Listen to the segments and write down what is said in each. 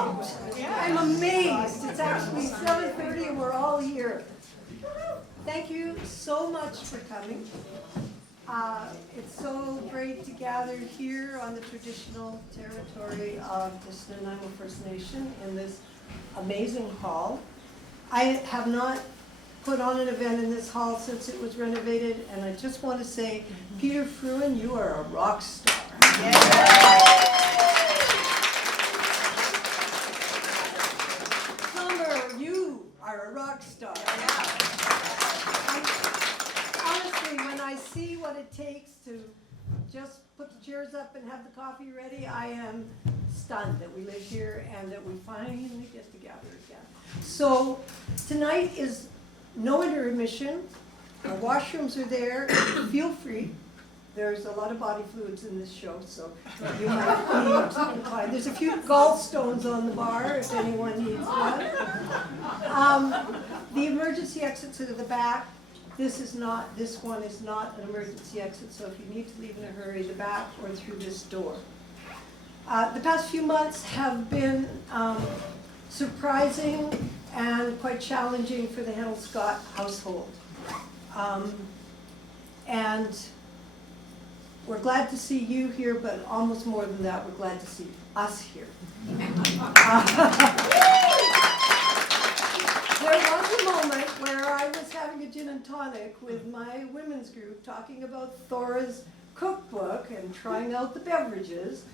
out? I'm amazed. It's actually 7:30 and we're all here. Thank you so much for coming. It's so great to gather here on the traditional territory of the Nanaimo First Nation in this amazing hall. I have not put on an event in this hall since it was renovated, and I just want to say, Peter Fruin, you are a rock star. Summer, you are a rock star. Honestly, when I see what it takes to just put the chairs up and have the coffee ready, I am stunned that we live here and that we finally get together again. So tonight is no intermission. Our washrooms are there. Feel free. There's a lot of body fluids in this show, so you might be inclined. There's a few gallstones on the bar if anyone needs one. The emergency exits are to the back. This one is not an emergency exit, so if you need to leave in a hurry, the back or through this door. The past few months have been surprising and quite challenging for the Hennell Scott household. And we're glad to see you here, but almost more than that, we're glad to see us here. There was a moment where I was having a gin and tonic with my women's group talking about Thora's cookbook and trying out the beverages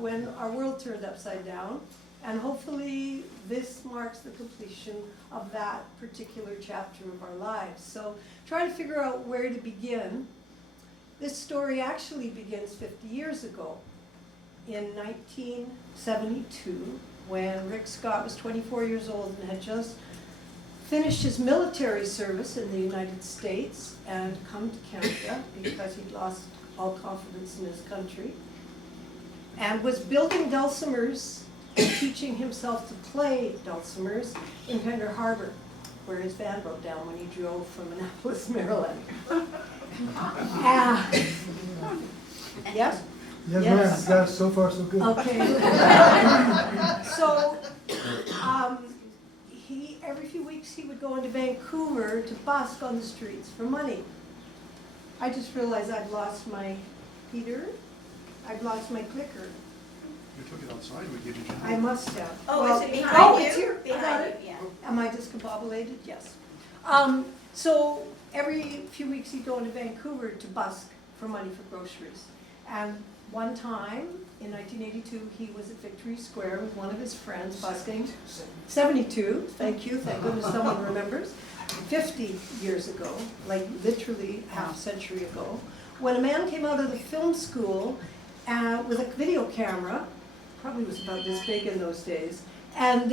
when our world turned upside down. And hopefully this marks the completion of that particular chapter of our lives. So try to figure out where to begin. This story actually begins 50 years ago in 1972 when Rick Scott was 24 years old and had just finished his military service in the United States and come to Canada because he'd lost all confidence in his country, and was building dulcimers and teaching himself to play dulcimers in Pender Harbor, where his van broke down when he drove from Annapolis, Maryland. Yes? Yes, ma'am. That's so far so good. Okay. So, every few weeks he would go into Vancouver to busk on the streets for money. I just realized I've lost my Peter. I've lost my clicker. You took it outside, we gave you your I must have. Oh, Well, is it behind you? It's here. I got Behind it. you, yeah. Am I discombobulated? Yes. So every few weeks he'd go into Vancouver to busk for money for groceries. And one time in 1982 he was at Victory Square with one of his friends busking. 72, thank you, thank goodness someone remembers. 50 years ago, like literally half a century ago, when a man came out of the film school with a video camera, probably was about this big in those days, and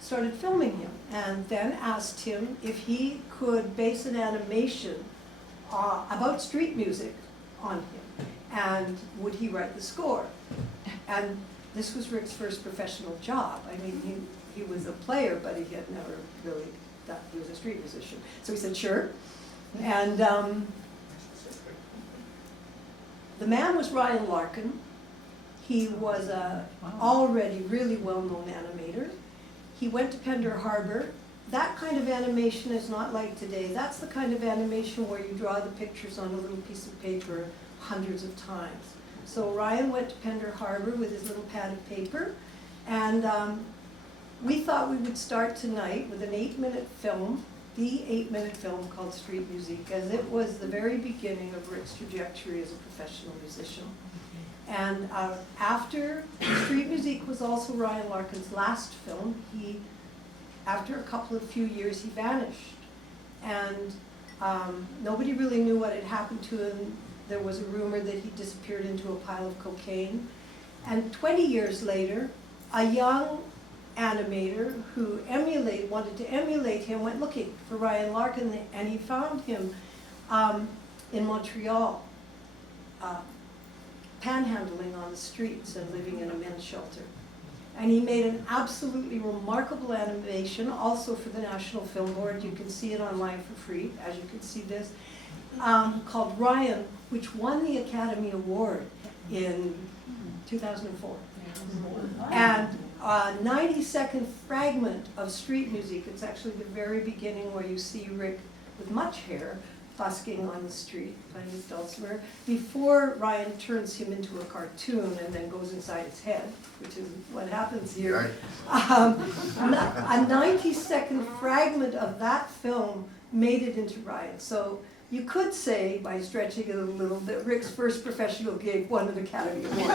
started filming him, and then asked him if he could base an animation about street music on him, and would he write the score. And this was Rick's first professional job. I mean, he was a player, but he had never really thought he was a street musician. So he said, sure. And the man was Ryan Larkin. He was a already really well-known animator. He went to Pender Harbor. That kind of animation is not like today. That's the kind of animation where you draw the pictures on a little piece of paper hundreds of times. So Ryan went to Pender Harbor with his little pad of paper, and we thought we would start tonight with an 8-minute film, the 8-minute film called Street Music, as it was the very beginning of Rick's trajectory as a professional musician. And after Street Music was also Ryan Larkin's last film, after a few years, he vanished. And nobody really knew what had happened to him. There was a rumor that he disappeared into a pile of cocaine. And 20 years later, a young animator who wanted to emulate him went looking for Ryan Larkin, and he found him in Montreal, panhandling on the streets and living in a men's shelter. And he made an absolutely remarkable animation, also for the National Film Board. You can see it online for free, as you can see this, called Ryan, which won the Academy Award in 2004. And a 90-second fragment of street music, it's actually the very beginning where you see Rick with much hair busking on the street playing his dulcimer, before Ryan turns him into a cartoon and then goes inside his head, which is what happens here. A 90-second fragment of that film made it into Ryan. So you could say, by stretching it a little, that Rick's first professional gig won an Academy Award.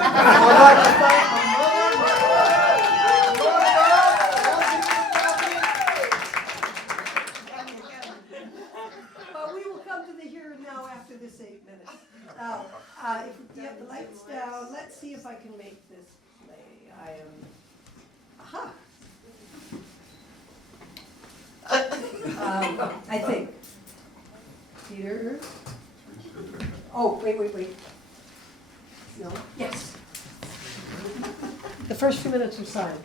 But we will come to the here and now after this 8 minutes. Now, if we have the lights down, let's see if I can make this play. I am, aha. I think. Peter? Oh, wait. No? Yes. The first few minutes are signed.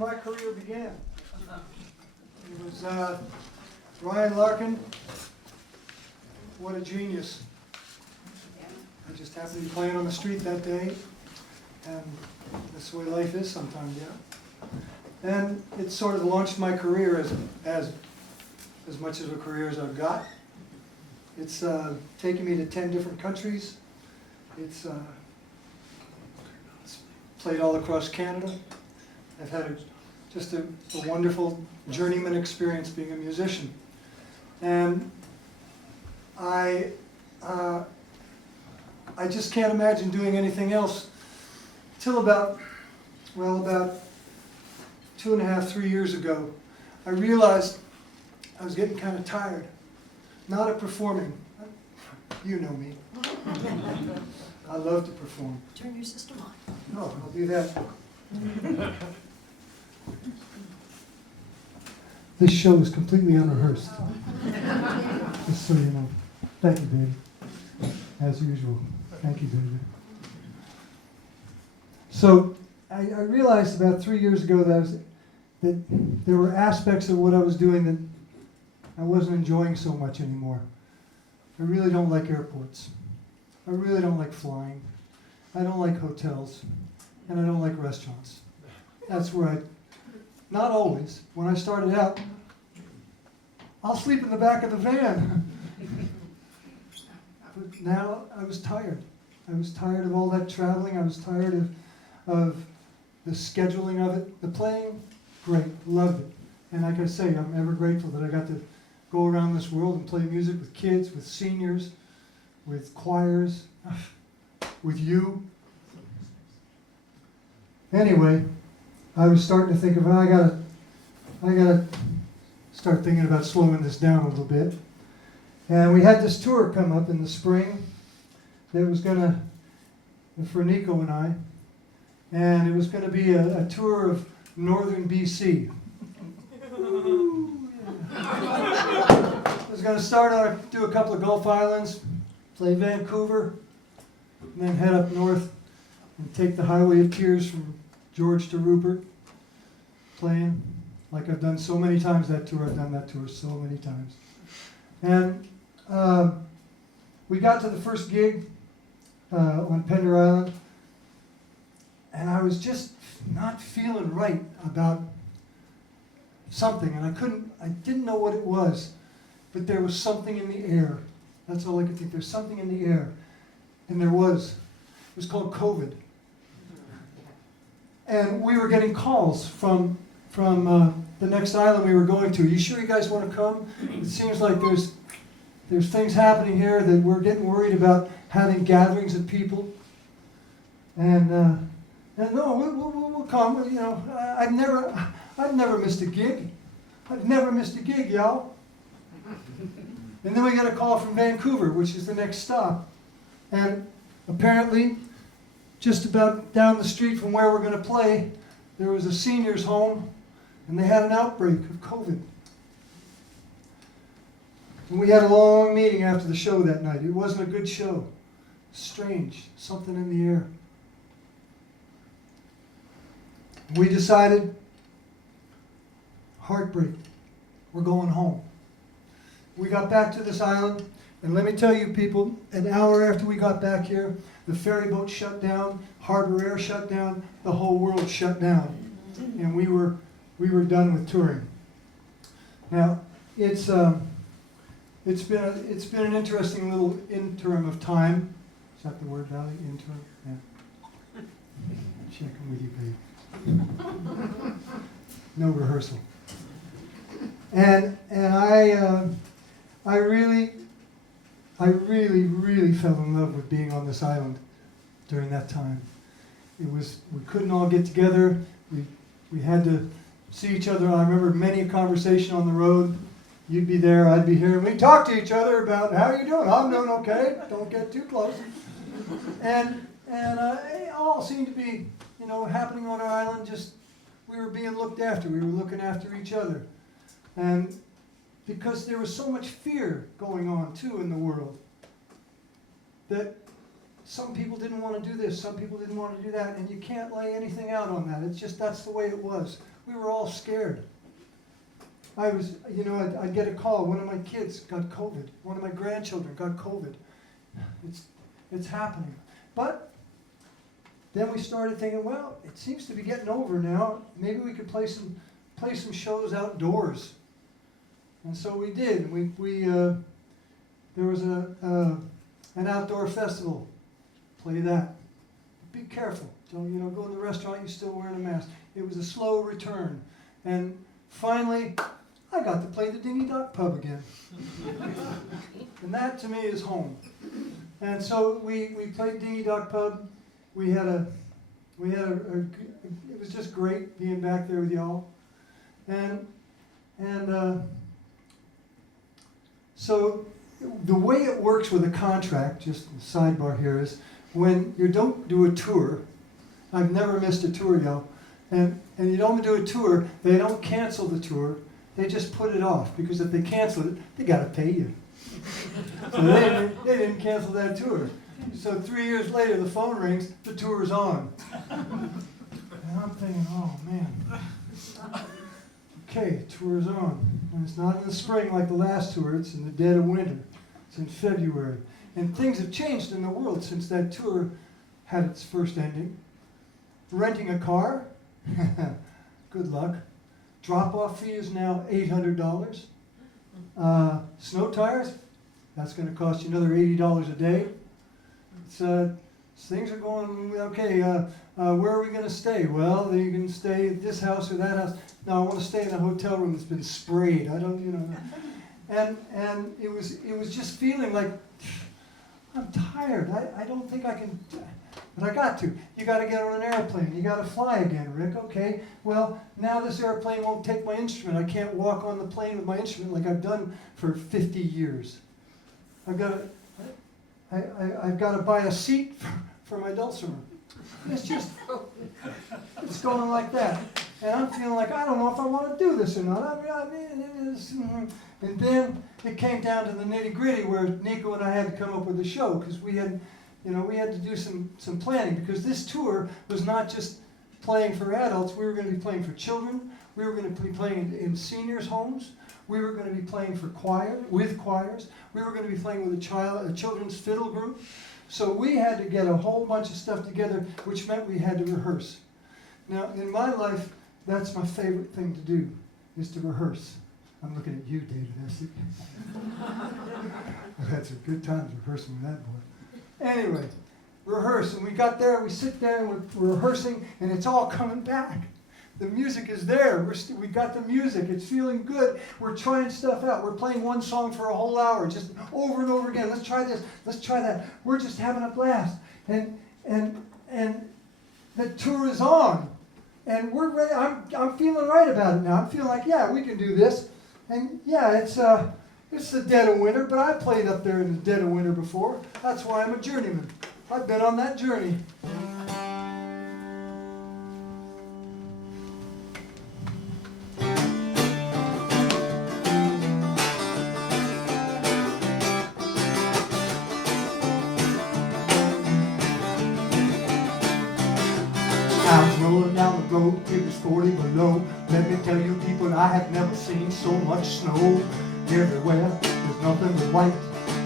my career began. It was Ryan Larkin. What a genius. I just happened to be playing on the street that day, and that's the way life is sometimes, yeah. And it sort of launched my career as much of a career as I've got. It's taken me to 10 different countries. It's played all across Canada. I've had just a wonderful journeyman experience being a musician. And I just can't imagine doing anything else till about 2.5, 3 years ago. I realized I was getting kind of tired, not of performing. You know me. I love to perform. Turn your system on. No, I'll do that. This show is completely unrehearsed. Just so you know. Thank you, baby. As usual. Thank you, baby. So I realized about 3 years ago that there were aspects of what I was doing that I wasn't enjoying so much anymore. I really don't like airports. I really don't like flying. I don't like hotels. And I don't like restaurants. That's where not always. When I started out, I'll sleep in the back of the van. But now I was tired. I was tired of all that traveling. I was tired of the scheduling of it. The playing, great, loved it. And like I say, I'm ever grateful that I got to go around this world and play music with kids, with seniors, with choirs, with you. Anyway, I was starting to think of, I gotta start thinking about slowing this down a little bit. And we had this tour come up in the spring that was for Nico and I, and it was gonna be a tour of northern BC. I was gonna do a couple of Gulf Islands, play Vancouver, and then head up north and take the Highway of Tears from George to Rupert, playing like I've done so many times that tour. I've done that tour so many times. And we got to the first gig on Pender Island, and I was just not feeling right about something, and I didn't know what it was, but there was something in the air. That's all I could think. There's something in the air. And there was. It was called COVID. And we were getting calls from the next island we were going to. You sure you guys want to come? It seems like there's things happening here that we're getting worried about having gatherings of people. And no, we'll come. You know, I've never missed a gig. I've never missed a gig, y'all. And then we got a call from Vancouver, which is the next stop. And apparently, just about down the street from where we're going to play, there was a seniors' home, and they had an outbreak of COVID. And we had a long meeting after the show that night. It wasn't a good show. Strange, something in the air. We decided, heartbreak, we're going home. We got back to this island, and let me tell you people, an hour after we got back here, the ferry boat shut down, Harbor Air shut down, the whole world shut down. And we were done with touring. Now, it's been an interesting little interim of time. Is that the word, Valley? Interim? Yeah. Checking with you, babe. No rehearsal. And I really fell in love with being on this island during that time. We couldn't all get together. We had to see each other. I remember many a conversation on the road. You'd be there, I'd be here, and we'd talk to each other about how you doing. I'm doing okay. Don't get too close. And it all seemed to be, happening on our island. Just we were being looked after. We were looking after each other, and because there was so much fear going on too in the world, that some people didn't want to do this, some people didn't want to do that, and you can't lay anything out on that. It's just that's the way it was. we were all scared. I'd get a call, one of my kids got COVID, one of my grandchildren got COVID. It's happening. But then we started thinking, well, it seems to be getting over now. Maybe we could play some shows outdoors. And so we did. There was an outdoor festival. Play that. Be careful. Don't go in the restaurant, you're still wearing a mask. It was a slow return. And finally, I got to play the Dingy Dock Pub again. And that to me is home. And so we played Dingy Dock Pub. It was just great being back there with y'all. So the way it works with a contract, just a sidebar here, is when you don't do a tour, I've never missed a tour, y'all, and you don't do a tour, they don't cancel the tour, they just put it off, because if they cancel it, they gotta pay you. So they didn't cancel that tour. So 3 years later, the phone rings, the tour's on. And I'm thinking, oh man. Okay, tour's on. And it's not in the spring like the last tour, it's in the dead of winter. It's in February. And things have changed in the world since that tour had its first ending. Renting a car, good luck. Drop-off fee is now $800. Snow tires, that's going to cost you another $80 a day. Things are going, okay, where are we going to stay? Well, you can stay at this house or that house. No, I want to stay in a hotel room that's been sprayed. I don't, And it was just feeling like, I'm tired. I don't think I can, but I got to. You got to get on an airplane. You got to fly again, Rick. Okay, well, now this airplane won't take my instrument. I can't walk on the plane with my instrument like I've done for 50 years. I've got to buy a seat for my dulcimer. It's going like that. And I'm feeling like, I don't know if I want to do this or not. And then it came down to the nitty-gritty where Nico and I had to come up with a show, because we had to do some planning, because this tour was not just playing for adults. We were going to be playing for children. We were going to be playing in seniors' homes. We were going to be playing with choirs. We were going to be playing with a children's fiddle group. So we had to get a whole bunch of stuff together, which meant we had to rehearse. Now, in my life, that's my favorite thing to do, is to rehearse. I'm looking at you, David Essick. I've had some good times rehearsing with that boy. Anyway, rehearse. And we got there, we sit there, and we're rehearsing, and it's all coming back. The music is there. We got the music. It's feeling good. We're trying stuff out. We're playing one song for a whole hour, just over and over again. Let's try this. Let's try that. We're just having a blast. And the tour is on. And we're ready. I'm feeling right about it now. I'm feeling like, yeah, we can do this. And yeah, it's the dead of winter, but I played up there in the dead of winter before. That's why I'm a journeyman. I've been on that journey. I was rolling down the road, it was 40 below. Let me tell you people, I have never seen so much snow. Everywhere, there's nothing but white.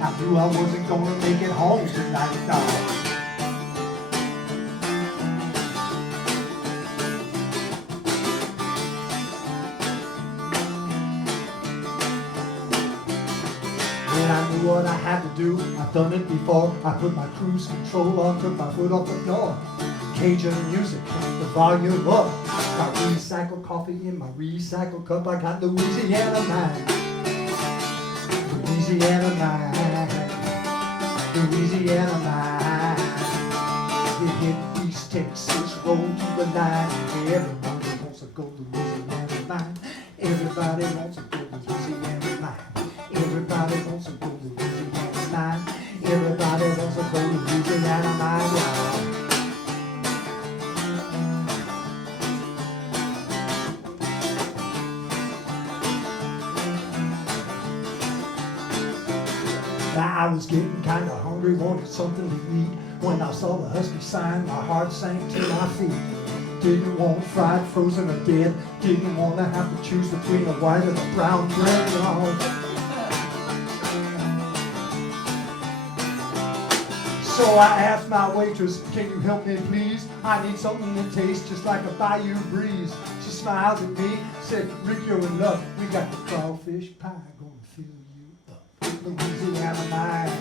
I knew I wasn't gonna make it home tonight, dog. And I knew what I had to do, I've done it before. I put my cruise control on, took my foot off the floor. Cajun music, the volume up. Got recycled coffee in my recycled cup. I got Louisiana mind. Louisiana mind. Louisiana mind. It hit East Texas, roll to the line. Everybody wants to go to Louisiana mind. Everybody wants to go to Louisiana mind. Everybody wants to go to Louisiana mind. Everybody wants to go to Louisiana mind. I was getting kinda hungry, wanted something to eat. When I saw the Husky sign, my heart sank to my feet. Didn't want fried, frozen, or dead. Didn't want to have to choose between the white or the brown bread. Oh. So I asked my waitress, can you help me please? I need something that tastes just like a bayou breeze. She smiles at me, said, Rick, you're in luck. We got the crawfish pie gonna fill you up. Louisiana mine,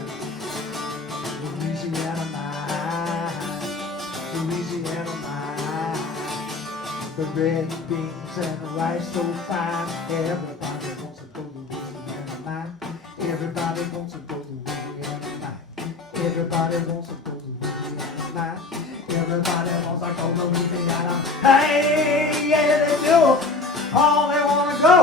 Louisiana mine, Louisiana mine. The red beans and the rice so fine. Everybody wants to go Louisiana mine. Everybody wants to go Louisiana mine. Everybody wants to go to Louisiana tonight. Everybody wants to go to Louisiana. Hey, yeah, they do. All they want to go.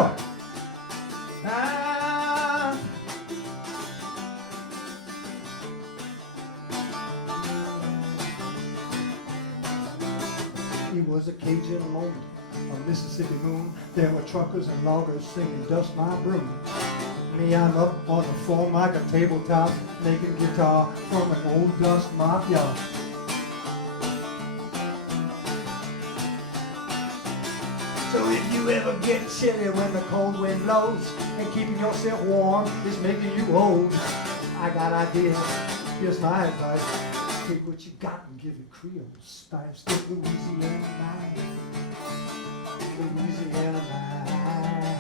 It was a Cajun moment, a Mississippi moon. There were truckers and loggers singing Dust My Broom. Me, I'm up on the floor like a tabletop, making guitar from an old dust mop, y'all. So if you ever get chilly when the cold wind blows, and keeping yourself warm is making you old, I got ideas. Here's my advice. Take what you got and give it Creole style. Stick Louisiana mine. Louisiana mine.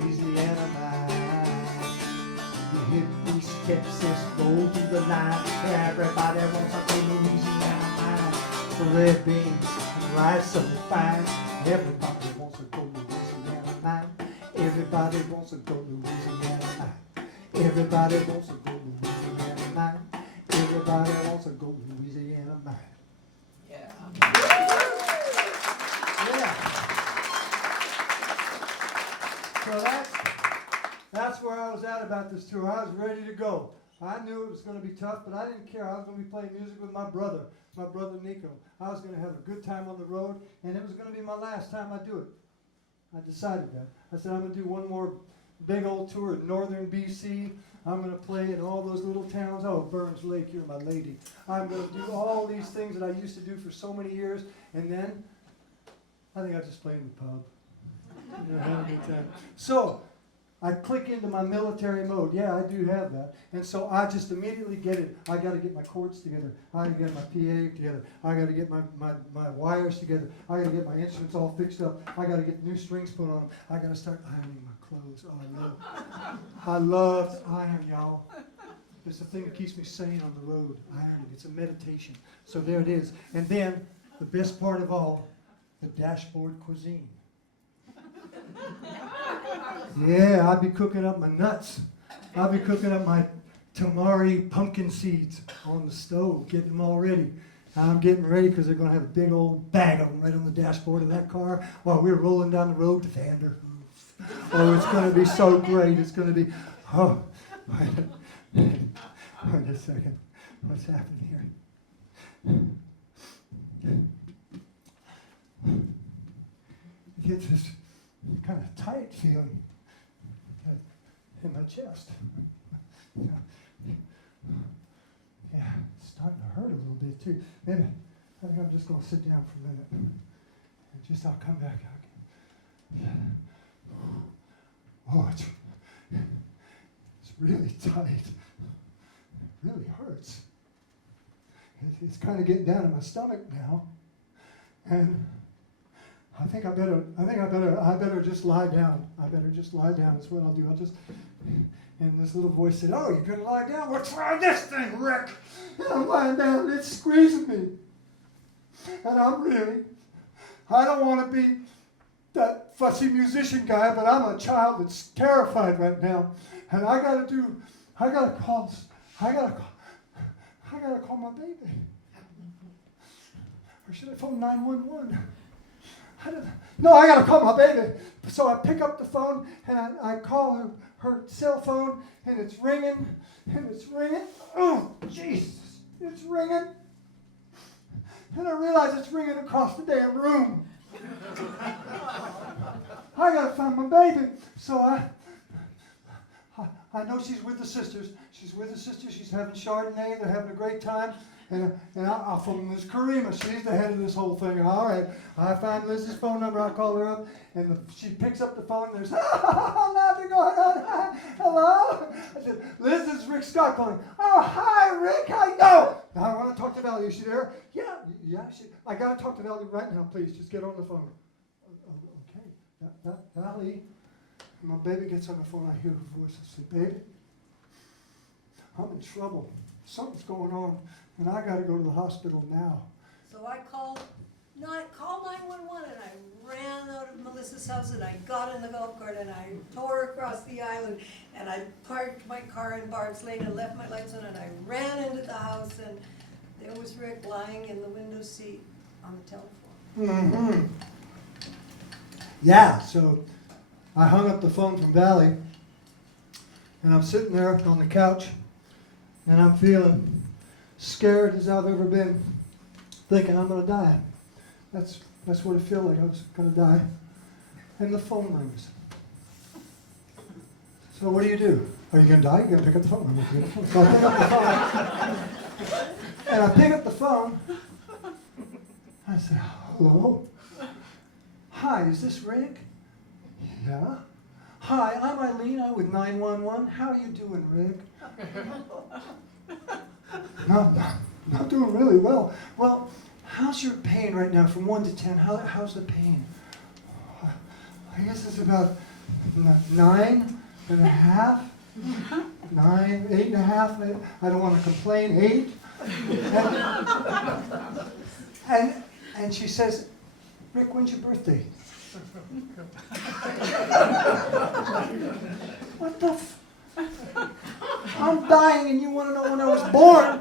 Louisiana mine. Hit these steps, just roll through the night. Everybody wants to go Louisiana mine. The red beans and rice so fine. Everybody wants to go Louisiana mine. Everybody wants to go Louisiana mine. Everybody wants to go Louisiana mine. Everybody wants to go Louisiana mine. Yeah. So that's where I was at about this tour. I was ready to go. I knew it was going to be tough, but I didn't care. I was going to be playing music with my brother Nico. I was going to have a good time on the road, and it was going to be my last time I do it. I decided that. I said, I'm going to do one more big old tour in northern BC. I'm going to play in all those little towns. Oh, Burns Lake, you're my lady. I'm going to do all these things that I used to do for so many years, and then I think I just play in the pub. You know, have a good time. So I click into my military mode. Yeah, I do have that. And so I just immediately get it. I got to get my chords together. I got to get my PA together. I got to get my wires together. I got to get my instruments all fixed up. I got to get new strings put on them. I got to start ironing my clothes. Oh, I love to iron, y'all. It's the thing that keeps me sane on the road. Ironing. It's a meditation. So there it is. And then the best part of all, the dashboard cuisine. Yeah, I'll be cooking up my nuts. I'll be cooking up my tamari pumpkin seeds on the stove, getting them all ready. I'm getting ready because they're going to have a big old bag of them right on the dashboard of that car while we're rolling down the road to Vanderhoof. Oh, it's going to be so great. It's going to be, oh, wait a second. What's happening here? I get this kind of tight feeling in my chest. Yeah, it's starting to hurt a little bit too. Maybe I think I'm just going to sit down for a minute and I'll come back again. Oh, it's really tight. It really hurts. It's kind of getting down in my stomach now, and I think I better just lie down. I better just lie down. That's what I'll do. And this little voice said, "Oh, you're gonna lie down? Well, try this thing, Rick." And I'm lying down, and it's squeezing me. And I don't want to be that fussy musician guy, but I'm a child that's terrified right now. And I gotta call my baby. Or should I phone 911? No, I gotta call my baby. So I pick up the phone and I call her cell phone, and it's ringing, Oh, Jesus, it's ringing. And I realize it's ringing across the damn room. I gotta find my baby. So I know she's with the sisters. She's with the sisters. She's having Chardonnay. They're having a great time. And I'll phone Liz Karima. She's the head of this whole thing. All right. I find Liz's phone number. I call her up, and she picks up the phone. And there's nothing going on. Hello? I said, Liz, this is Rick Scott calling. Oh, hi, Rick. How you doing? Now I want to talk to Valerie. Is she there? Yeah. I got to talk to Valerie right now. Please, just get on the phone. Okay. Valerie. My baby gets on the phone. I hear her voice. I say, baby, I'm in trouble. Something's going on, and I got to go to the hospital now. So I called 911, and I ran out of Melissa's house, and I got in the golf cart, and I tore across the island, and I parked my car in Barnes Lane and left my lights on, and I ran into the house, and there was Rick lying in the window seat on the telephone. Mm-hmm. Yeah, so I hung up the phone from Valley, and I'm sitting there on the couch, and I'm feeling scared as I've ever been, thinking I'm going to die. That's what it felt like. I was going to die. And the phone rings. So what do? Are you going to die? You're going to pick up the phone. I'm going to pick up the phone. So I pick up the phone. And I pick up the phone. I said, hello? Hi, is this Rick? Yeah. Hi, I'm Eileen. I'm with 911. How are you doing, Rick? Not doing really well. Well, how's your pain right now from 1 to 10? How's the pain? I guess it's about 9.5. 8.5. I don't want to complain. 8. And she says, Rick, when's your birthday? What the I'm dying and you want to know when I was born.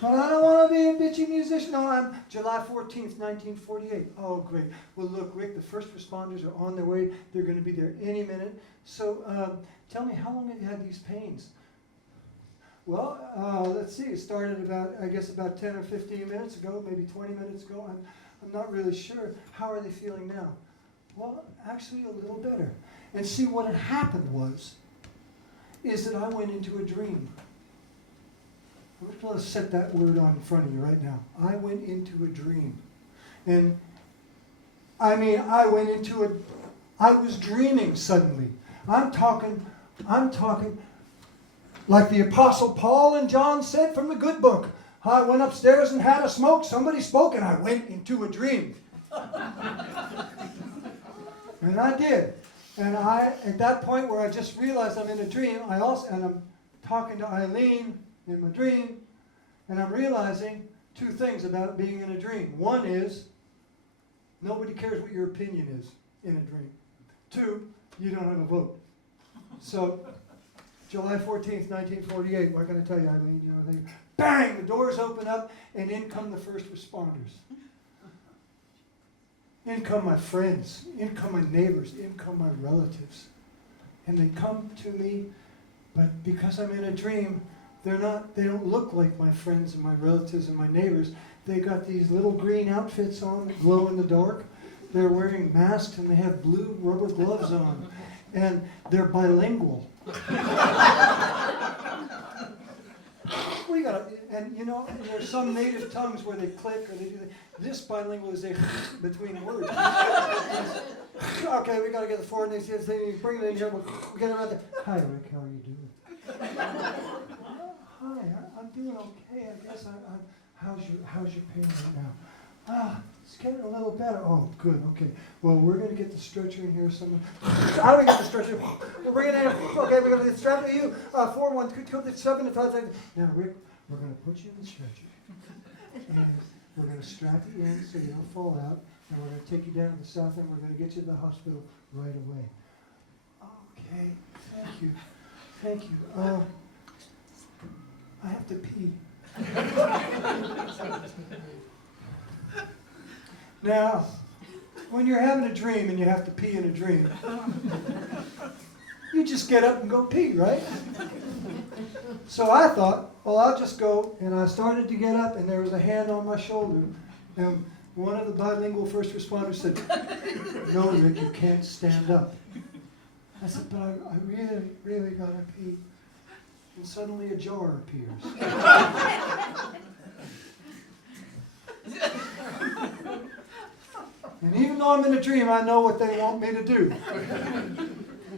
But I don't want to be a bitchy musician. No, I'm July 14th, 1948. Oh, great. Well, look, Rick, the first responders are on their way. They're going to be there any minute. So tell me, how long have you had these pains? Well, let's see. It started about 10 or 15 minutes ago, maybe 20 minutes ago. I'm not really sure. How are they feeling now? Well, actually a little better. And see, what had happened is that I went into a dream. I'm just going to set that word on in front of you right now. I went into a dream. And I was dreaming suddenly. I'm talking like the Apostle Paul and John said from the good book. I went upstairs and had a smoke. Somebody spoke and I went into a dream. And I did. And at that point where I just realized I'm in a dream, I'm talking to Eileen in my dream, and I'm realizing two things about being in a dream. One is, nobody cares what your opinion is in a dream. Two, you don't have a vote. So, July 14th, 1948, what can I tell you, Eileen? Bang! The doors open up, and in come the first responders. In come my friends, in come my neighbors, in come my relatives. And they come to me, but because I'm in a dream, they don't look like my friends and my relatives and my neighbors. They got these little green outfits on that glow in the dark. They're wearing masks and they have blue rubber gloves on. And they're bilingual. And there's some native tongues where they click or they do that. This bilingual is between words. Okay, we got to get the forward. And they say, bring it in here. We'll get it right there. Hi, Rick. How are you doing? Hi, I'm doing okay. I guess how's your pain right now? It's getting a little better. Oh, good. Okay. Well, we're going to get the stretcher in here somewhere. How do we get the stretcher? We'll bring it in. Okay, we're going to strap you. 4-1. Could 7 to 5. Now, Rick, we're going to put you in the stretcher. And we're going to strap you in so you don't fall out. And we're going to take you down to the south end. We're going to get you to the hospital right away. Okay. Thank you. Thank you. I have to pee. Now, when you're having a dream and you have to pee in a dream, you just get up and go pee, right? So I thought, well, I'll just go, and I started to get up, and there was a hand on my shoulder, and one of the bilingual first responders said, no, Rick, you can't stand up. I said, but I really, really gotta pee. and suddenly a jar appears. And even though I'm in a dream, I know what they want me to do.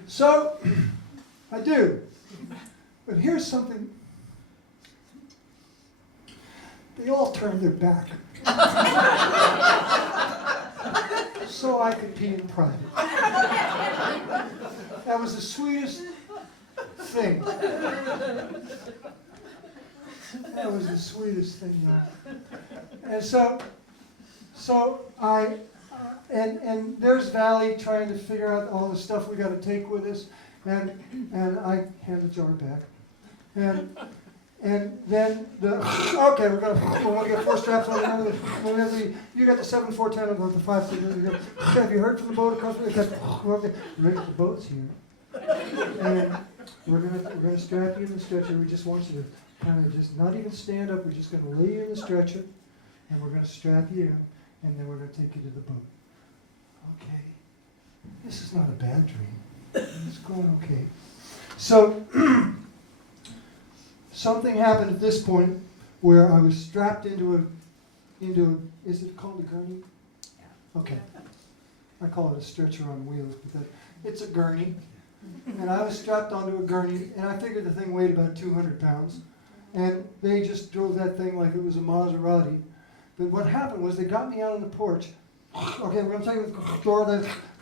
So, I do. But here's something. They all turned their back. So I could pee in private. That was the sweetest thing. That was the sweetest thing. And so and there's Valley trying to figure out all the stuff we got to take with us, and I hand the jar back, and then okay, we're gonna get 4 straps on the you got the 7, 4, 10, and the 5, 6. Okay, have you heard from the boat across? Okay, Rick, the boat's here, and we're gonna strap you in the stretcher. We just want you to kind of just not even stand up. We're just gonna lay you in the stretcher, and we're gonna strap you in, and then we're gonna take you to the boat. Okay, this is not a bad dream. It's going okay. So something happened at this point where I was strapped into a, is it called a gurney? Okay. I call it a stretcher on wheels, but it's a gurney. And I was strapped onto a gurney, and I figured the thing weighed about 200 pounds. And they just drove that thing like it was a Maserati. But what happened was they got me out on the porch. Okay, we're going to take the door.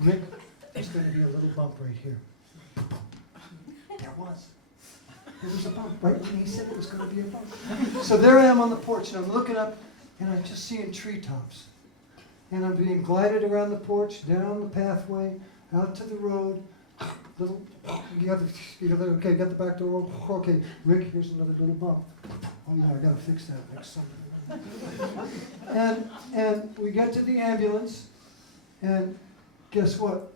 Rick, there's going to be a little bump right here. There was. There was a bump right when he said it was going to be a bump. So there I am on the porch, and I'm looking up, and I'm just seeing treetops. And I'm being glided around the porch, down the pathway, out to the road. Little, okay, got the back door. Okay, Rick, here's another little bump. Oh yeah, I got to fix that next Sunday. And we get to the ambulance, and guess what?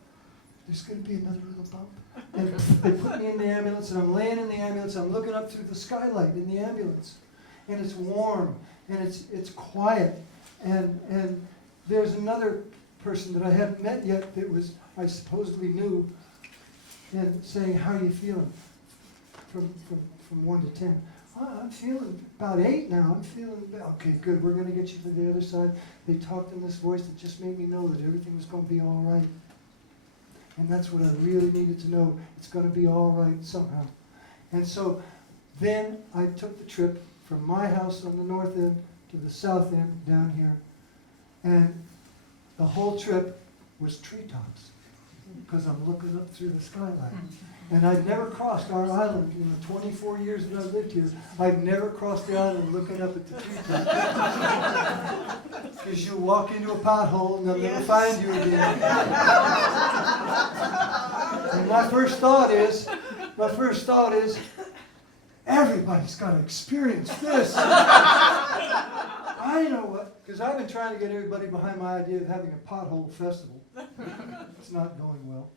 There's going to be another little bump. And they put me in the ambulance, and I'm laying in the ambulance. I'm looking up through the skylight in the ambulance, and it's warm, and it's quiet, and there's another person that I hadn't met yet that I supposedly knew, and saying, "How are you feeling?" From 1 to 10. I'm feeling about 8 now. I'm feeling, okay, good. We're going to get you to the other side. They talked in this voice that just made me know that everything was going to be all right. And that's what I really needed to know. It's going to be all right somehow. And so then I took the trip from my house on the north end to the south end down here. And the whole trip was treetops, because I'm looking up through the skylight. And I'd never crossed our island in the 24 years that I've lived here. I've never crossed the island looking up at the treetops. Because you walk into a pothole and they'll never find you again. And my first thought is, everybody's got to experience this. I know what, because I've been trying to get everybody behind my idea of having a pothole festival. It's not going well.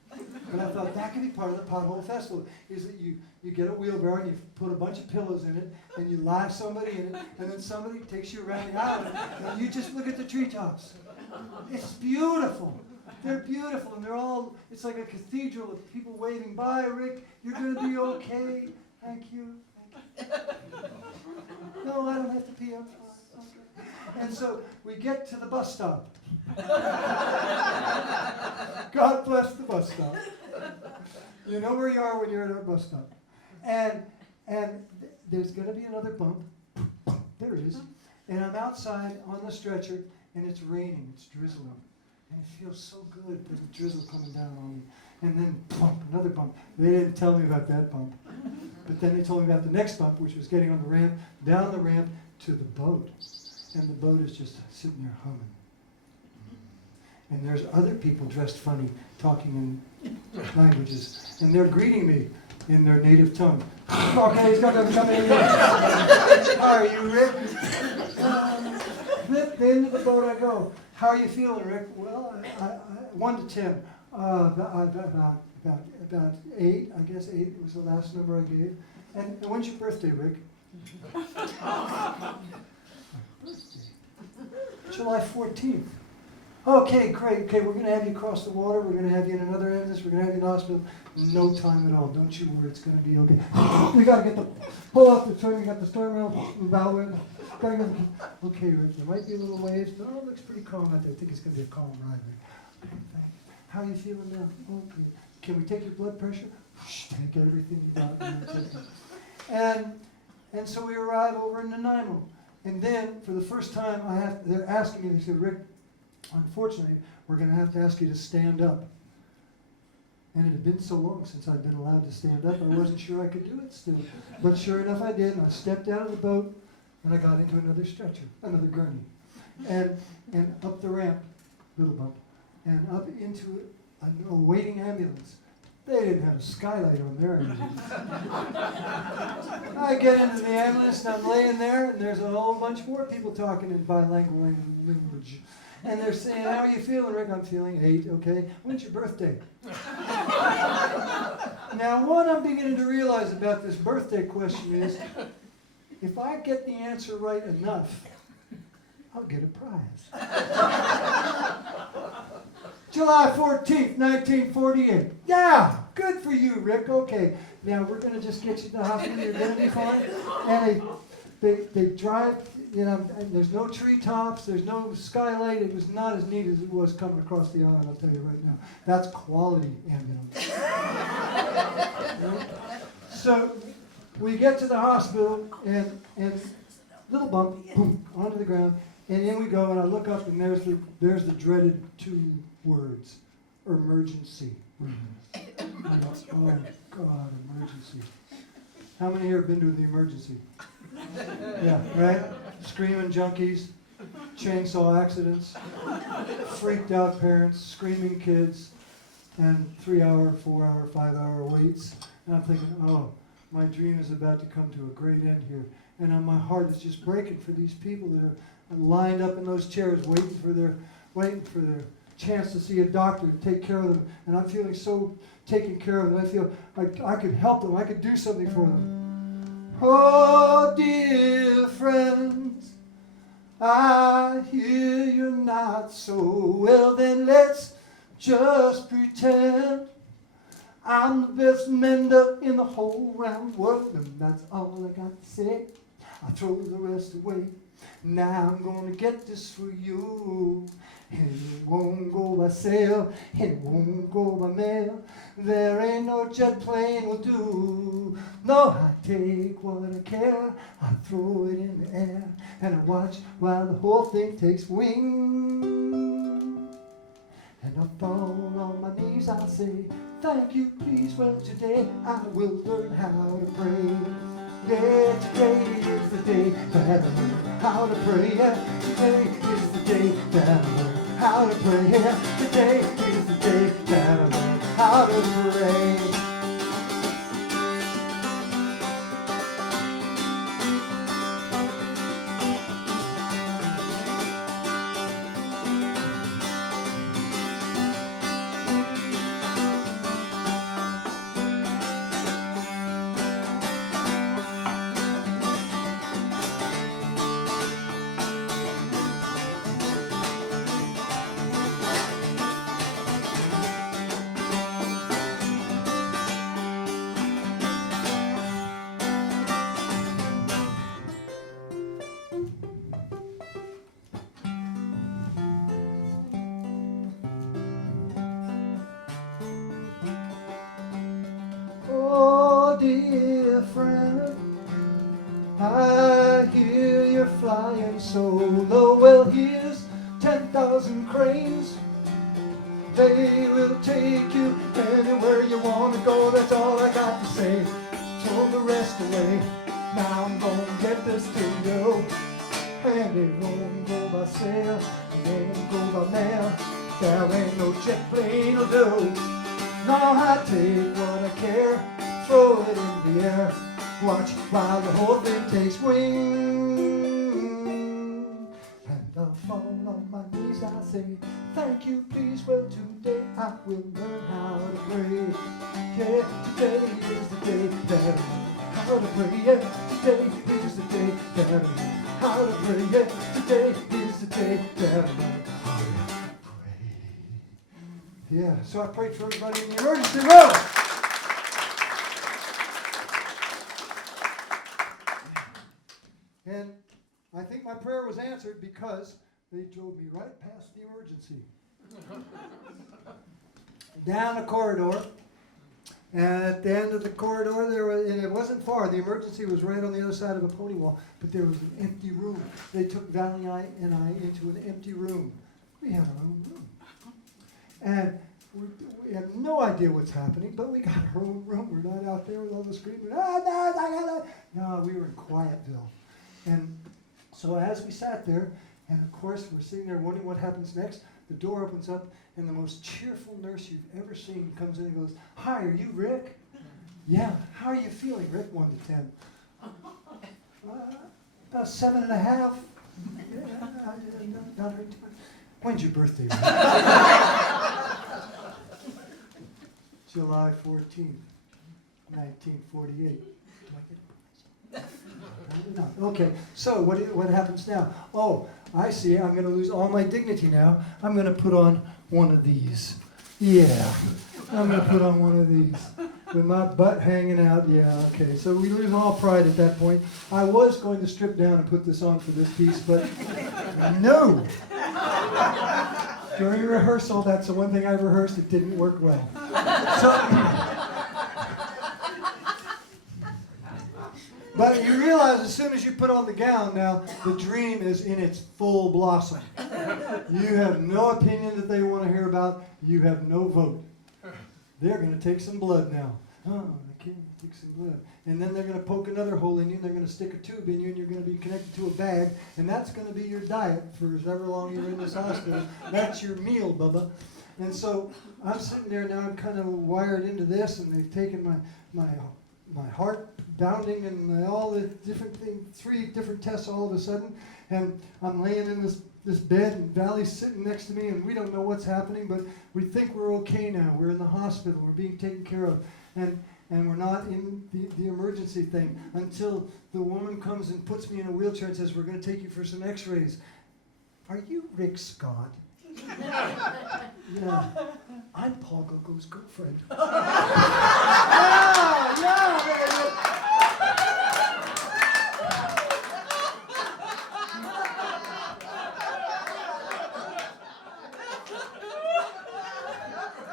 But I thought that could be part of the pothole festival, is that you get a wheelbarrow and you put a bunch of pillows in it, and you lie somebody in it, and then somebody takes you around the island, and you just look at the treetops. It's beautiful. They're beautiful, and they're all, it's like a cathedral of people waving, "Bye, Rick, you're going to be okay. Thank you. Thank you." No, I don't have to pee. I'm fine. Okay. And so we get to the bus stop. God bless the bus stop. You know where you are when you're at a bus stop. And there's going to be another bump. There is. And I'm outside on the stretcher, and it's raining. It's drizzling. And it feels so good, the drizzle coming down on me. And then bump, another bump. They didn't tell me about that bump. But then they told me about the next bump, which was getting on the ramp, down the ramp to the boat. And the boat is just sitting there humming. And there's other people dressed funny, talking in languages. And they're greeting me in their native tongue. Okay, he's got to come in here. How are you, Rick? Flip into the boat I go. How are you feeling, Rick? Well, I 1 to 10. About 8, I guess 8 was the last number I gave. And when's your birthday, Rick? Birthday? July 14th. Okay, great. Okay, we're going to have you cross the water. We're going to have you in another ambulance. We're going to have you in the hospital. No time at all. Don't you worry. It's going to be okay. We got to get the pull off the turn. We got the stern wheel, bow wheel. Okay, Rick, there might be a little waves, but it looks pretty calm out there. I think it's going to be a calm ride, Rick. Okay, thank you. How are you feeling now? Okay. Can we take your blood pressure? Take everything you got. And so we arrive over in Nanaimo. And then, for the first time, they're asking me, they said, Rick, unfortunately, we're going to have to ask you to stand up. And it had been so long since I'd been allowed to stand up, I wasn't sure I could do it still. But sure enough, I did, and I stepped out of the boat, and I got into another stretcher, another gurney. And up the ramp, little bump, and up into a waiting ambulance. They didn't have a skylight on their ambulance. I get into the ambulance, and I'm laying there, and there's a whole bunch more people talking in bilingual language. And they're saying, how are you feeling, Rick? I'm feeling 8, okay. When's your birthday? Now, what I'm beginning to realize about this birthday question is, if I get the answer right enough, I'll get a prize. July 14th, 1948. Yeah, good for you, Rick. Okay, now we're going to just get you to the hospital. You're going to be fine. And they drive, you know, and there's no treetops, there's no skylight. It was not as neat as it was coming across the island, I'll tell you right now. That's quality ambulance. Right? So we get to the hospital, and little bump, boom, onto the ground, and in we go, and I look up, and there's the dreaded 2 words, emergency. Oh God, emergency. How many here have been to the emergency? Yeah, right? Screaming junkies, chainsaw accidents, freaked out parents, screaming kids, and 3-hour, 4-hour, 5-hour waits. And I'm thinking, oh, my dream is about to come to a great end here. And my heart is just breaking for these people that are lined up in those chairs waiting for their chance to see a doctor to take care of them. And I'm feeling so taken care of, and I feel like I could help them. I could do something for them. Oh, dear friends, I hear you're not so well. Then let's just pretend I'm the best mender in the whole round world, and that's all I got to say. I throw the rest away. Now I'm gonna get this for you. And it won't go by sail, it won't go by mail. There ain't no jet plane will do. No, I take what I care, I throw it in the air, and I watch while the whole thing takes wing. And I fall on my knees, I say, thank you, please, well today I will learn how to pray. Yeah, today is the day that I learn how to pray. Yeah, today is the day that I learn how to pray. Yeah, today is the day that I learn how to pray. Dear friend, I hear you're flying so low. Well, here's 10,000 cranes. They will take you anywhere you want to go. That's all I got to say. Throw the rest away. Now I'm gonna get this to you. And it won't go by sail, it won't go by mail. There ain't no jet plane will do. No, I take what I care, throw it in the air, watch while the whole thing takes wing. And I'll fall on my knees, I say, thank you, please, well today I will learn how to pray. Yeah, today is the day that I learn how to pray. Yeah, today is the day that I learn how to pray. Yeah, today is the day that I learn how to pray. Yeah, so I prayed for everybody in the emergency room. And I think my prayer was answered because they drove me right past the emergency. Down the corridor. And at the end of the corridor, and it wasn't far. The emergency was right on the other side of a pony wall, but there was an empty room. They took Valley and I into an empty room. We had our own room. And we have no idea what's happening, but we got our own room. We're not out there with all the screaming, No, we were in Quietville. And so as we sat there, and of course we're sitting there wondering what happens next, the door opens up, and the most cheerful nurse you've ever seen comes in and goes, "Hi, are you Rick?" "Yeah, how are you feeling, Rick?" 1 to 10. About 7.5. Not hurt too much. When's your birthday? July 14th, 1948. Do I get it? No. Okay, so what happens now? Oh, I see, I'm going to lose all my dignity now. I'm going to put on one of these. Yeah, I'm going to put on one of these with my butt hanging out. Yeah, okay, so we lose all pride at that point. I was going to strip down and put this on for this piece, but no. During rehearsal, that's the one thing I rehearsed, it didn't work well. But you realize as soon as you put on the gown now, the dream is in its full blossom. You have no opinion that they want to hear about. You have no vote. They're going to take some blood now. Oh, they can't take some blood. And then they're going to poke another hole in you, and they're going to stick a tube in you, and you're going to be connected to a bag, and that's going to be your diet for however long you're in this hospital. That's your meal, Bubba. And so I'm sitting there now, I'm kind of wired into this, and they've taken my heart bounding and all the different things, 3 different tests all of a sudden, and I'm laying in this bed, and Valley's sitting next to me, and we don't know what's happening, but we think we're okay now. We're in the hospital. We're being taken care of. And we're not in the emergency thing until the woman comes and puts me in a wheelchair and says, "We're going to take you for some x-rays." "Are you Rick Scott?" "Yeah, I'm Paul Gogo's girlfriend." Yeah, baby.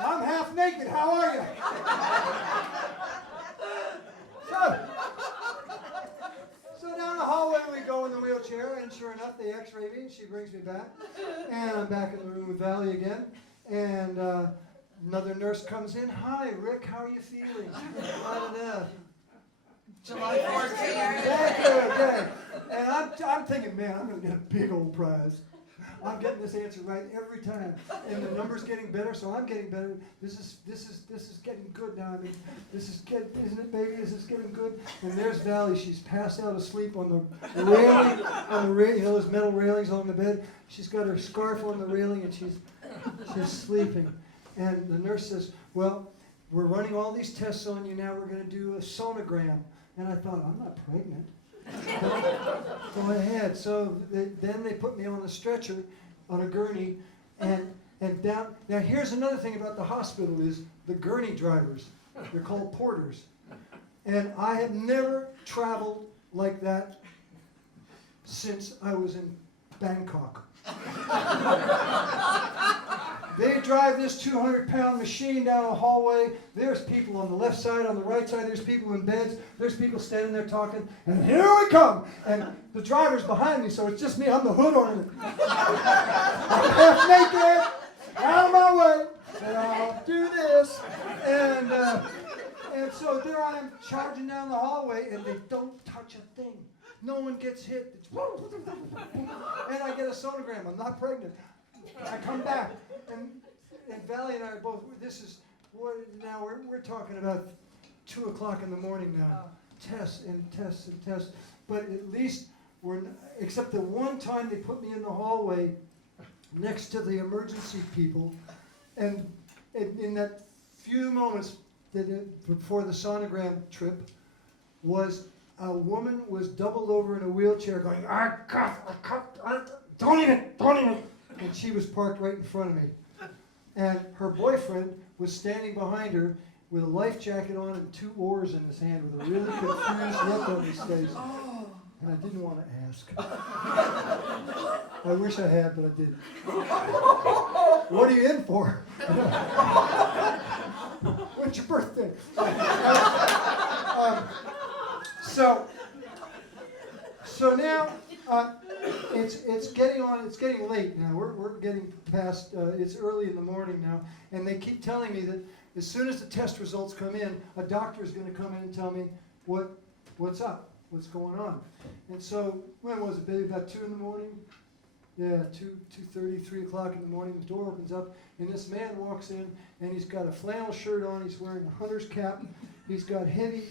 I'm half naked. How are you? So down the hallway we go in the wheelchair, and sure enough, they x-ray me, and she brings me back. And I'm back in the room with Valley again. And another nurse comes in. "Hi, Rick, how are you feeling?" July 14th. Okay. And I'm thinking, man, I'm going to get a big old prize. I'm getting this answer right every time, and the number's getting better, so I'm getting better. This is getting good now. I mean, isn't it, baby? This is getting good. And there's Valley. She's passed out asleep on the railing, you know, those metal railings on the bed. She's got her scarf on the railing, and she's sleeping. And the nurse says, "Well, we're running all these tests on you now. We're going to do a sonogram." And I thought, I'm not pregnant. Go ahead. So then they put me on a stretcher, on a gurney, and down. Now here's another thing about the hospital is the gurney drivers. They're called porters. And I have never traveled like that since I was in Bangkok. They drive this 200-pound machine down a hallway. There's people on the left side, on the right side. There's people in beds. There's people standing there talking. And here we come. And the driver's behind me, so it's just me. I'm the hood on it. I'm half naked. Out of my way. And I'll do this. And so there I am charging down the hallway, and they don't touch a thing. No one gets hit. It's and I get a sonogram. I'm not pregnant. I come back, and Valley and I are both. Now we're talking about 2 o'clock in the morning now. Tests and tests and tests. But at least except the one time they put me in the hallway next to the emergency people, and in that few moments before the sonogram trip, was a woman was doubled over in a wheelchair going, don't even. And she was parked right in front of me. and her boyfriend was standing behind her with a life jacket on and 2 oars in his hand with a really confused look on his face. And I didn't want to ask. I wish I had, but I didn't. What are you in for? When's your birthday? So now it's getting late now. We're getting past. It's early in the morning now, and they keep telling me that as soon as the test results come in, a doctor is going to come in and tell me what's up. What's going on? And so, when was it, baby? About 2 in the morning? Yeah, 2:30, 3 o'clock in the morning. The door opens up, and this man walks in, and he's got a flannel shirt on. He's wearing a hunter's cap. He's got heavy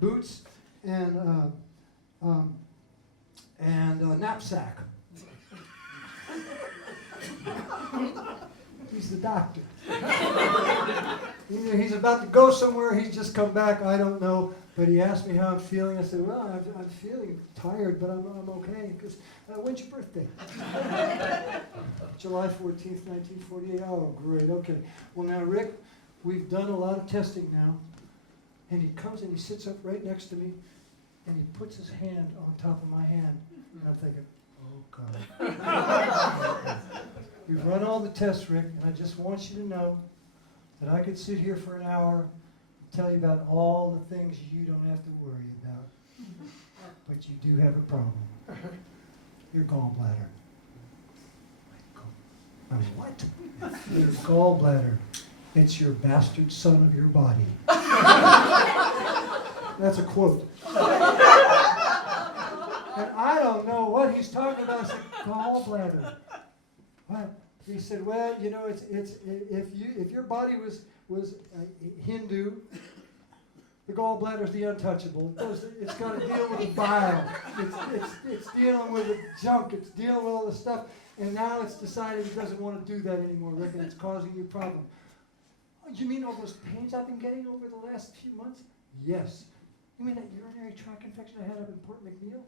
boots and a knapsack. He's the doctor. He's about to go somewhere. He's just come back. I don't know. But he asked me how I'm feeling. I said, well, I'm feeling tired, but I'm okay. Because when's your birthday? July 14th, 1948. Oh, great. Okay. Well, now, Rick, we've done a lot of testing now. And he comes and he sits up right next to me, and he puts his hand on top of my hand. And I'm thinking, oh, God. We've run all the tests, Rick, and I just want you to know that I could sit here for an hour and tell you about all the things you don't have to worry about. But you do have a problem. Your gallbladder. What? Your gallbladder. It's your bastard son of your body. That's a quote. And I don't know what he's talking about. I said, gallbladder. What? He said, well, you know, it's if your body was Hindu, the gallbladder is the untouchable. It's got to deal with the bile. It's dealing with the junk. It's dealing with all the stuff. And now it's decided it doesn't want to do that anymore, Rick, and it's causing you a problem. Oh, you mean all those pains I've been getting over the last few months? Yes. You mean that urinary tract infection I had up in Port McNeil?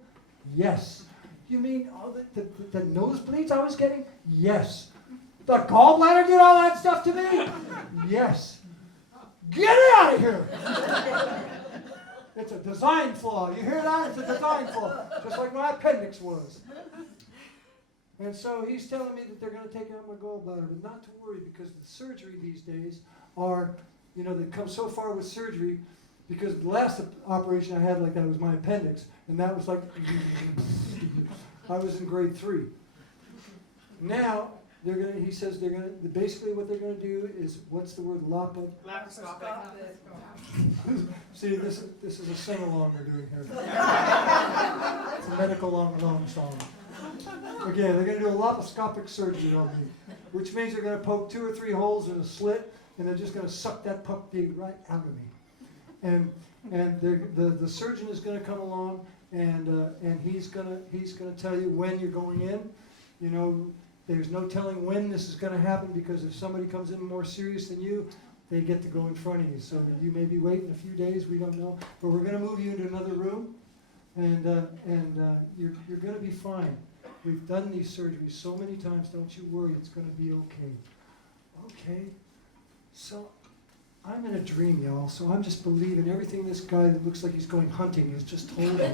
Yes. You mean all the nosebleeds I was getting? Yes. The gallbladder did all that stuff to me? Yes. Get it out of here! It's a design flaw. You hear that? It's a design flaw. Just like my appendix was. And so he's telling me that they're going to take out my gallbladder, but not to worry, because the surgery these days are, you know, they've come so far with surgery, because the last operation I had like that was my appendix, and that was like, I was in grade 3. Now, he says they're going to, basically what they're going to do is, what's the word, Laparoscopic. See, this is a sing-along we're doing here. It's a medical long song. Okay, they're going to do a laparoscopic surgery on me, which means they're going to poke 2 or 3 holes in a slit, and they're just going to suck that puppy right out of me. And the surgeon is going to come along, and he's going to tell you when you're going in. You know, there's no telling when this is going to happen, because if somebody comes in more serious than you, they get to go in front of you. So you may be waiting a few days, we don't know. But we're going to move you into another room, and you're going to be fine. We've done these surgeries so many times, don't you worry, it's going to be okay. Okay, so I'm in a dream, y'all, so I'm just believing everything this guy that looks like he's going hunting is just told me.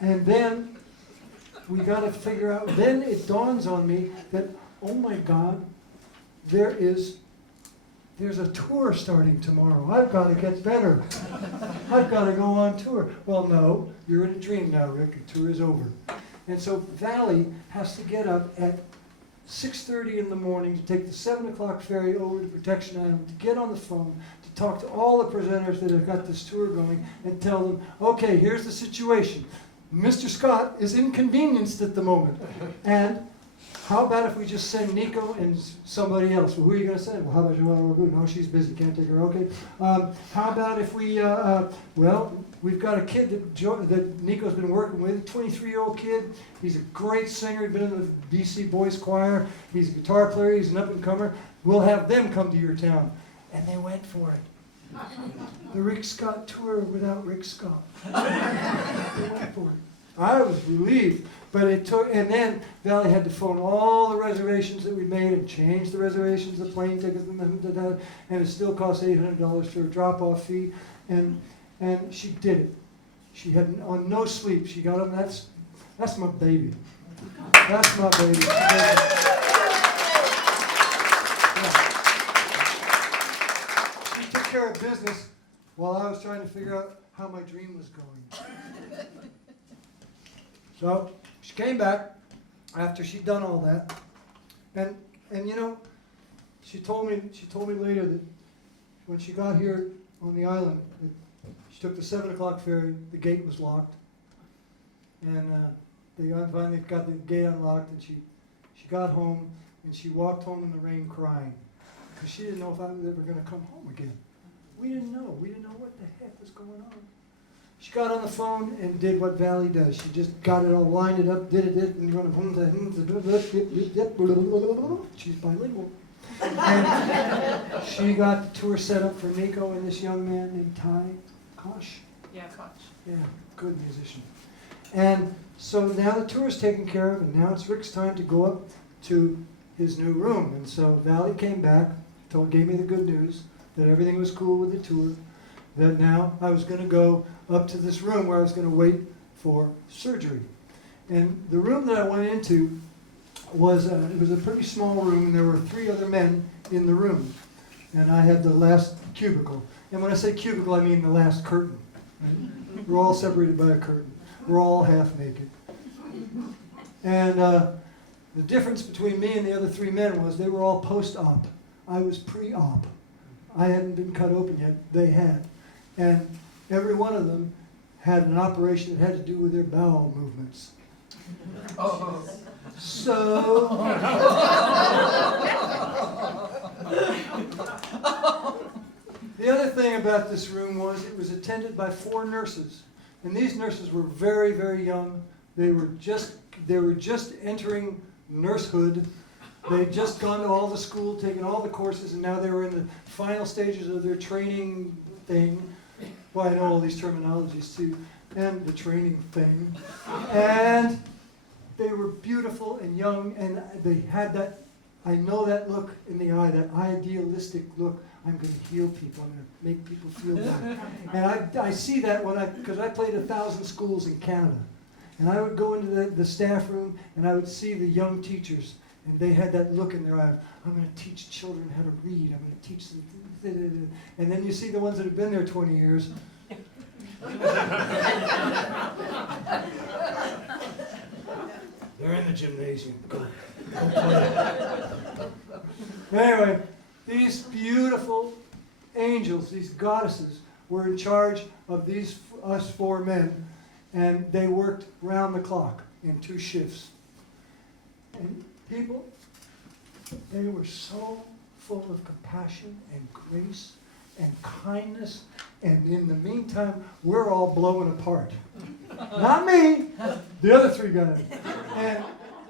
And then we got to figure out, then it dawns on me that, oh my God, there's a tour starting tomorrow. I've got to get better. I've got to go on tour. Well, no, you're in a dream now, Rick. The tour is over. And so Valley has to get up at 6:30 in the morning to take the 7 o'clock ferry over to Protection Island, to get on the phone, to talk to all the presenters that have got this tour going, and tell them, okay, here's the situation. Mr. Scott is inconvenienced at the moment. And how about if we just send Nico and somebody else? Well, who are you going to send? Well, how about Joelle Raboud? No, she's busy, can't take her. Okay. How about if we, well, we've got a kid that Nico's been working with, a 23-year-old kid. He's a great singer. He's been in the BC Boys Choir. He's a guitar player. He's an up-and-comer. We'll have them come to your town. And they went for it. The Rick Scott tour without Rick Scott. They went for it. I was relieved. But it took, and then Valley had to phone all the reservations that we made and change the reservations, the plane tickets, and it still cost $800 for a drop-off fee. And she did it. She had on no sleep. She got on. That's my baby. That's my baby. She took care of business while I was trying to figure out how my dream was going. So she came back after she'd done all that, and you know, she told me later that when she got here on the island, she took the 7 o'clock ferry. The gate was locked, and they finally got the gate unlocked, and she got home, and she walked home in the rain crying because she didn't know if I was ever going to come home again. We didn't know. We didn't know what the heck was going on. She got on the phone and did what Valley does. She just got it all, lined it up, did it, and she's bilingual. And she got the tour set up for Nico and this young man named Ty Kosh. Yeah, Koch. Yeah, good musician. And so now the tour is taken care of, and now it's Rick's time to go up to his new room. And so Valley came back, gave me the good news that everything was cool with the tour, that now I was going to go up to this room where I was going to wait for surgery. And the room that I went into was it was a pretty small room, and there were 3 other men in the room. And I had the last cubicle. And when I say cubicle, I mean the last curtain. Right? We're all separated by a curtain. We're all half naked. And the difference between me and the other 3 men was they were all post-op. I was pre-op. I hadn't been cut open yet. They had. And every one of them had an operation that had to do with their bowel movements. Oh. So, the other thing about this room was it was attended by 4 nurses. And these nurses were very, very young. They were just entering nursehood. They'd just gone to all the school, taken all the courses, and now they were in the final stages of their training thing. Well, I know all these terminologies too, and the training thing. And they were beautiful and young, and they had that, I know that look in the eye, that idealistic look. I'm going to heal people. I'm going to make people feel better. And I see that because I played 1,000 schools in Canada. And I would go into the staff room, and I would see the young teachers, and they had that look in their eye. I'm going to teach children how to read. I'm going to teach them. And then you see the ones that have been there 20 years. They're in the gymnasium. Go play. Anyway, these beautiful angels, these goddesses, were in charge of us 4 men, and they worked round the clock in 2 shifts. And people, they were so full of compassion and grace and kindness, and in the meantime, we're all blowing apart. Not me, the other 3 guys. And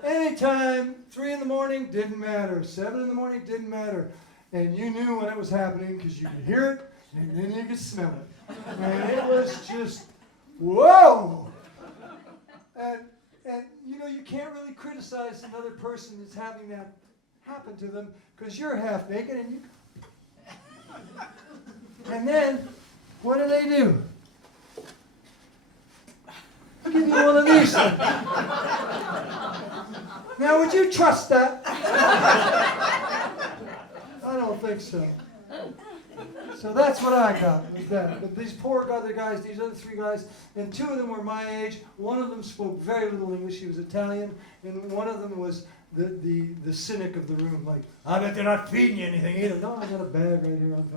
anytime, 3 in the morning, didn't matter. 7 in the morning, didn't matter. And you knew when it was happening because you could hear it, and then you could smell it. And it was just, whoa! And you know, you can't really criticize another person that's having that happen to them because you're half naked and you. And then, what do? Give you one of these things. Now, would you trust that? I don't think so. So that's what I got with that. But these poor other guys, these other 3 guys, and 2 of them were my age. One of them spoke very little English. He was Italian, and one of them was the cynic of the room. Like, I bet they're not feeding you anything either. No, I got a bag right here. I'm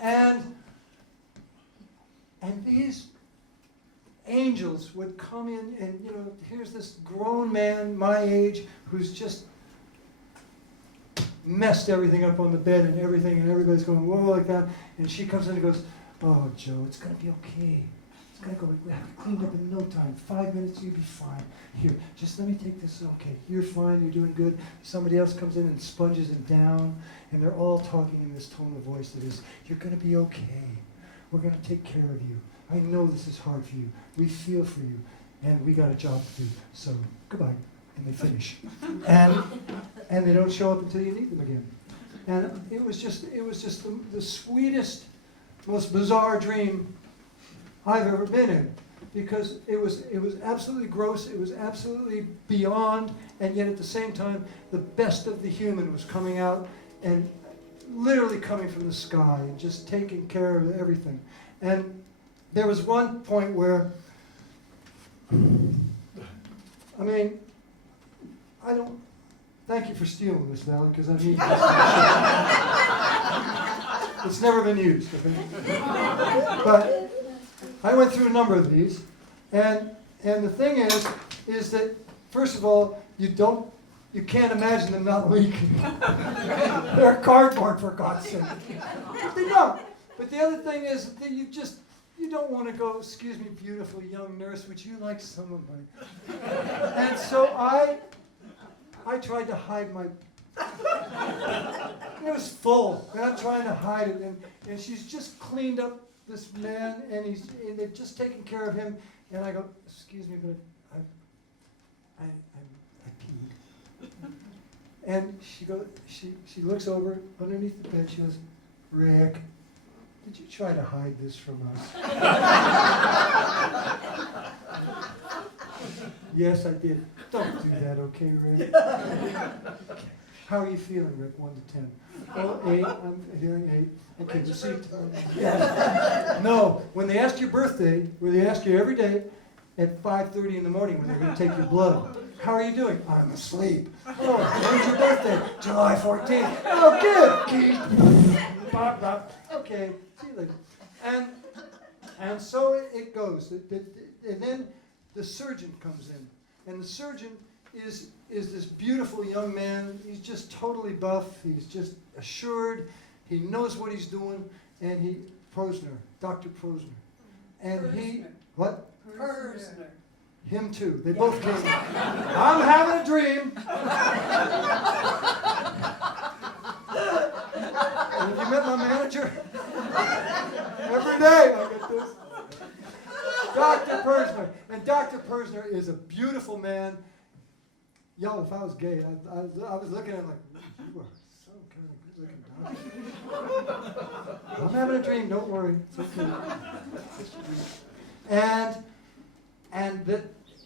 fine. And these angels would come in, and you know, here's this grown man my age who's just messed everything up on the bed and everything, and everybody's going, whoa, like that. And she comes in and goes, oh, Joe, it's going to be okay. It's going to go, we have it cleaned up in no time. 5 minutes, you'll be fine. Here, just let me take this. Okay, you're fine, you're doing good. Somebody else comes in and sponges it down, and they're all talking in this tone of voice that is, you're going to be okay. We're going to take care of you. I know this is hard for you. We feel for you. and we got a job to do, so goodbye. And they finish. And they don't show up until you need them again. And it was just the sweetest, most bizarre dream I've ever been in. Because it was absolutely gross, it was absolutely beyond, and yet at the same time, the best of the human was coming out and literally coming from the sky and just taking care of everything. And there was one point where, I mean, thank you for stealing this, Valley, because I need this. It's never been used, okay? But I went through a number of these, and the thing is that, first of all, you can't imagine them not leaking. They're cardboard, for God's sake. They don't. But the other thing is that you don't want to go, excuse me, beautiful young nurse, would you like some of my... And so I tried to hide my... It was full, and I'm trying to hide it, and she's just cleaned up this man, and they've just taken care of him, and I go, excuse me, but I peed. And she looks over underneath the bed, she goes, Rick, did you try to hide this from us? Yes, I did. Don't do that, okay, Rick? Okay. How are you feeling, Rick? 1 to 10. Oh, 8. I'm feeling 8. Okay, we'll see. Yeah. No, when they ask your birthday, where they ask you every day at 5:30 in the morning when they're going to take your blood, how are you doing? I'm asleep. Oh, when's your birthday? July 14th. Oh, good. Bop, bop. Okay, see you later. And so it goes. And then the surgeon comes in. And the surgeon is this beautiful young man. He's just totally buff. He's just assured. He knows what he's doing. And Dr. Posner. And he, what? Persner. Him too. They both came. I'm having a dream. And have you met my manager? Every day I get this. Dr. Persner. And Dr. Persner is a beautiful man. Yo, if I was gay, I was looking at him like, you are so kind of good looking, doctor. I'm having a dream, don't worry. It's okay. And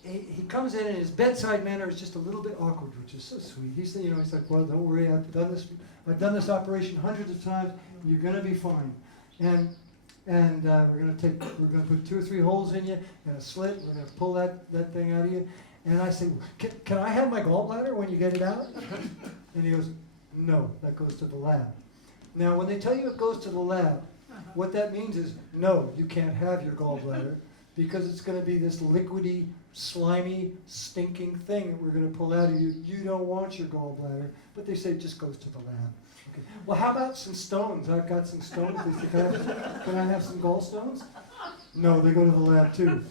he comes in and his bedside manner is just a little bit awkward, which is so sweet. He's like, well, don't worry, I've done this operation hundreds of times. You're gonna be fine. And we're gonna put 2 or 3 holes in you and a slit. We're gonna pull that thing out of you. And I say, can I have my gallbladder when you get it out? And he goes, no, that goes to the lab. Now, when they tell you it goes to the lab, what that means is, no, you can't have your gallbladder because it's going to be this liquidy, slimy, stinking thing that we're going to pull out of you. You don't want your gallbladder, but they say it just goes to the lab. Okay. Well, how about some stones? I've got some stones. They say, can I have some gallstones? No, they go to the lab too.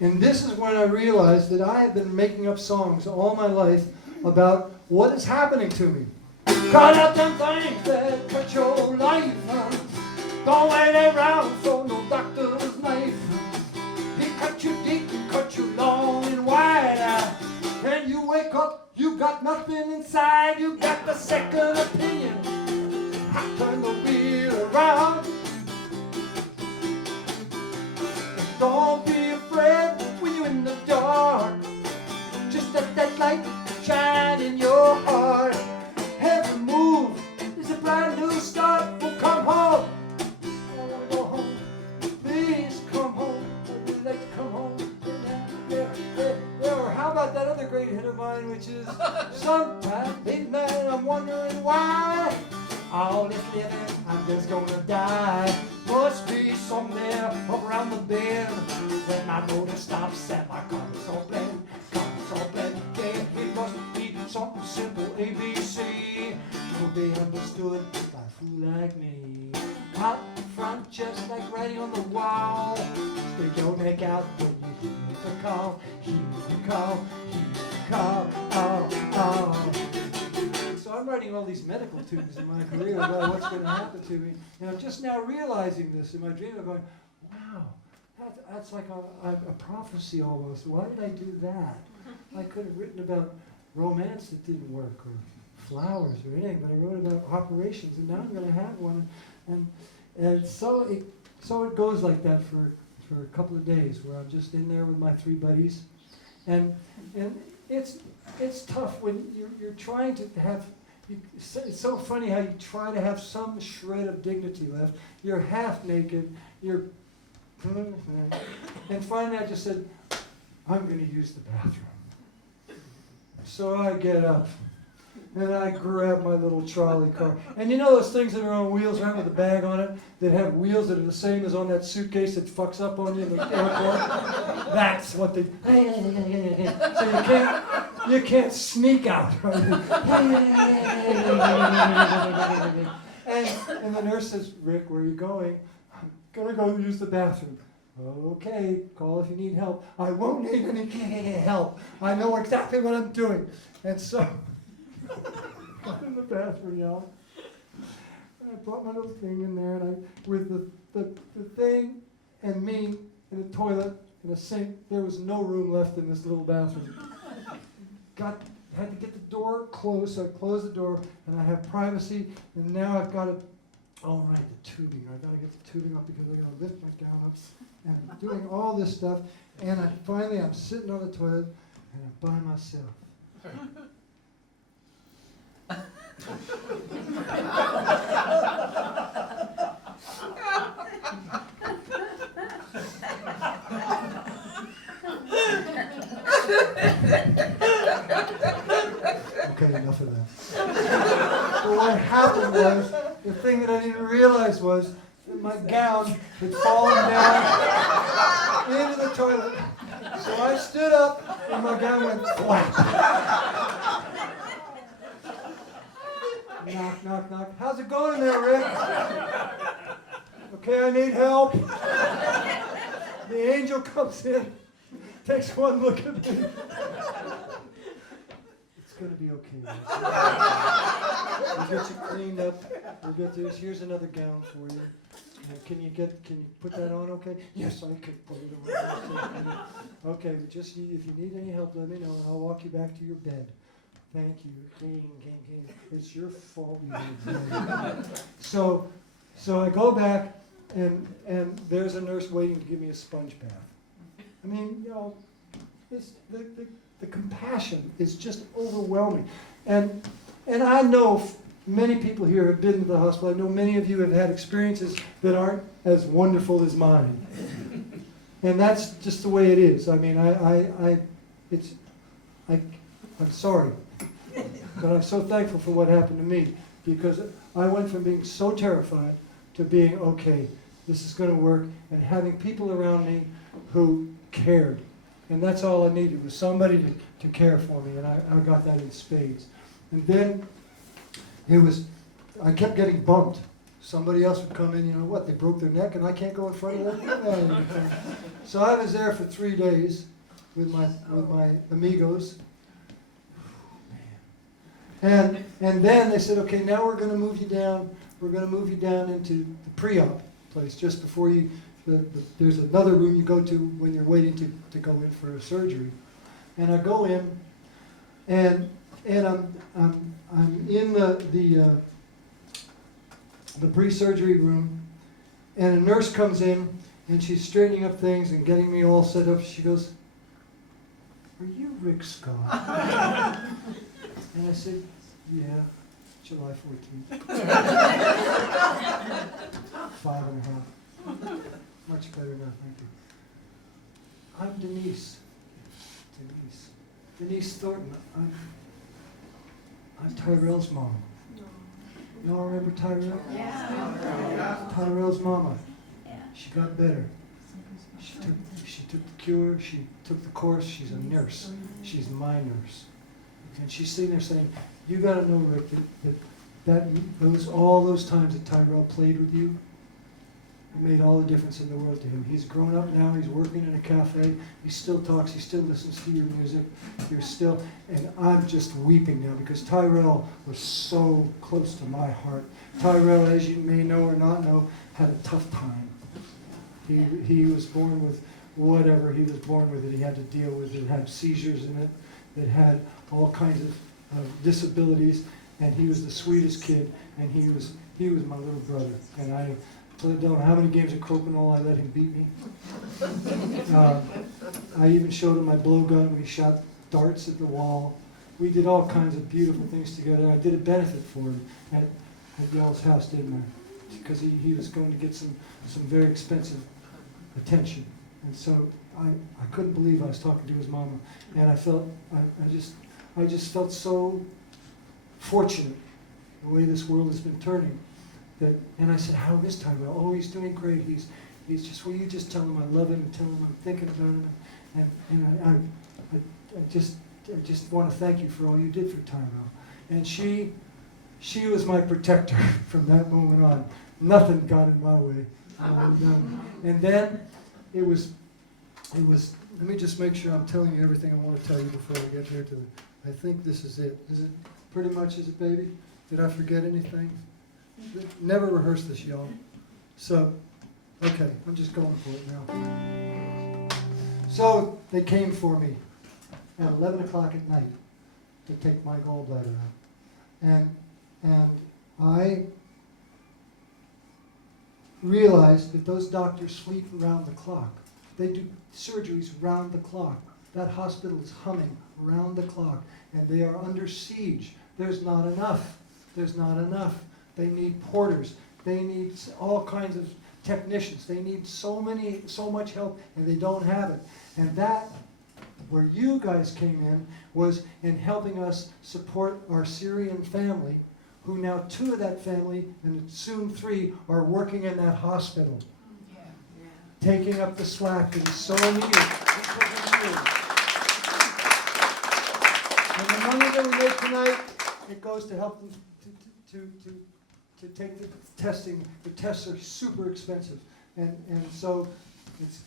And this is when I realized that I have been making up songs all my life about what is happening to me. Cut out them things that cut your life. Don't wait around for no doctor's knife. He cut you deep, he cut you long and wide. And you wake up, you got nothing inside. You got the second opinion. I turn the wheel around. Don't be afraid when you're in the dark. Just let that light shine in your heart. Every move is a brand new start. Well, come home. I wanna go home. Please come home. I'd really like to come home. Yeah. Or how about that other great hit of mine, which is sometimes midnight I'm wondering why all this living I'm just gonna die. Must be somewhere up around the bend when my motor stops and my compass all blend. Yeah, it must be something simple, ABC, will be understood by a fool like me. Out front, just like writing on the wall. Stick your neck out when you hear the call. Hear the call, hear the call. Oh. So I'm writing all these medical tunes in my career about what's going to happen to me. And I'm just now realizing this in my dream. I'm going, wow, that's like a prophecy almost. Why did I do that? I could have written about romance that didn't work, or flowers, or anything, but I wrote about operations, and now I'm going to have one. And so it goes like that for a couple of days, where I'm just in there with my 3 buddies, and it's tough when you're trying to have. It's so funny how you try to have some shred of dignity left. You're half naked. And finally, I just said, I'm going to use the bathroom. So I get up, and I grab my little trolley car. And you know those things that are on wheels, right, with a bag on it, that have wheels that are the same as on that suitcase that fucks up on you in the airport? That's what they... So you can't sneak out. Right? And the nurse says, Rick, where are you going? I'm going to go use the bathroom. Okay, call if you need help. I won't need any help. I know exactly what I'm doing. And so, I'm in the bathroom, y'all. I brought my little thing in there, and with the thing and me in a toilet and a sink, there was no room left in this little bathroom. Had to get the door closed, so I closed the door, and I have privacy, and now I've got to, oh right, the tubing. I got to get the tubing up because I got to lift my gown up, and I'm doing all this stuff, and finally I'm sitting on the toilet, and I'm by myself. Okay, enough of that. So what happened was, the thing that I didn't realize was that my gown had fallen down into the toilet. So I stood up, and my gown went flat. Knock, knock, knock. How's it going there, Rick? Okay, I need help. The angel comes in, takes one look at me. It's going to be okay. We'll get you cleaned up. We'll get this. Here's another gown for you. Can you put that on okay? Yes, I can put it on. Okay, but just if you need any help, let me know, and I'll walk you back to your bed. Thank you. It's your fault you didn't know. So I go back, and there's a nurse waiting to give me a sponge bath. I mean, you know, the compassion is just overwhelming. And I know many people here have been to the hospital. I know many of you have had experiences that aren't as wonderful as mine. And that's just the way it is. I mean, I'm sorry. But I'm so thankful for what happened to me, because I went from being so terrified to being, okay, this is going to work, and having people around me who cared. And that's all I needed, was somebody to care for me, and I got that in spades. And then I kept getting bumped. Somebody else would come in, you know what, they broke their neck and I can't go in front of them. So I was there for 3 days with my amigos. And then they said, okay, now we're going to move you down. We're going to move you down into the pre-op place just before you. There's another room you go to when you're waiting to go in for a surgery. And I go in, and I'm in the pre-surgery room, and a nurse comes in, and she's straightening up things and getting me all set up. She goes, "Are you Rick Scott?" And I said, "Yeah, July 14th. 5.5. Much better now, thank you. I'm Denise. Denise Thornton. I'm Tyrell's mom. Y'all remember Tyrell? Yeah. Tyrell's mama. She got better. She took the cure. She took the course. She's a nurse. She's my nurse. And she's sitting there saying, "You got to know, Rick, all those times that Tyrell played with you, it made all the difference in the world to him. He's grown up now. He's working in a cafe. He still talks. He still listens to your music. You're still..." And I'm just weeping now because Tyrell was so close to my heart. Tyrell, as you may know or not know, had a tough time. He was born with whatever he was born with that he had to deal with. It had seizures in it, that had all kinds of disabilities, and he was the sweetest kid, and he was my little brother. And I don't know how many games of crokinole I let him beat me. I even showed him my blowgun. We shot darts at the wall. We did all kinds of beautiful things together. I did a benefit for him at Gall's house, didn't I? Because he was going to get some very expensive attention. And so I couldn't believe I was talking to his mama. And I felt, I just felt so fortunate the way this world has been turning. And I said, how is Tyrell? Oh, he's doing great. He's just, will you just tell him I love him and tell him I'm thinking about him? And I just want to thank you for all you did for Tyrell. And she was my protector from that moment on. Nothing got in my way. And then it was, let me just make sure I'm telling you everything I want to tell you before I get here to I think this is it. Is it pretty much, is it, baby? Did I forget anything? Never rehearse this, y'all. So, okay, I'm just going for it now. So, they came for me at 11 o'clock at night to take my gallbladder out. And I realized that those doctors sleep around the clock. They do surgeries round the clock. That hospital is humming around the clock, and they are under siege. There's not enough. There's not enough. They need porters. They need all kinds of technicians. They need so much help, and they don't have it. And that, where you guys came in, was in helping us support our Syrian family, who now 2 of that family, and soon 3, are working in that hospital. Yeah. Taking up the slack that is so needed. And the money that we make tonight, it goes to help them to take the testing. The tests are super expensive, and so it's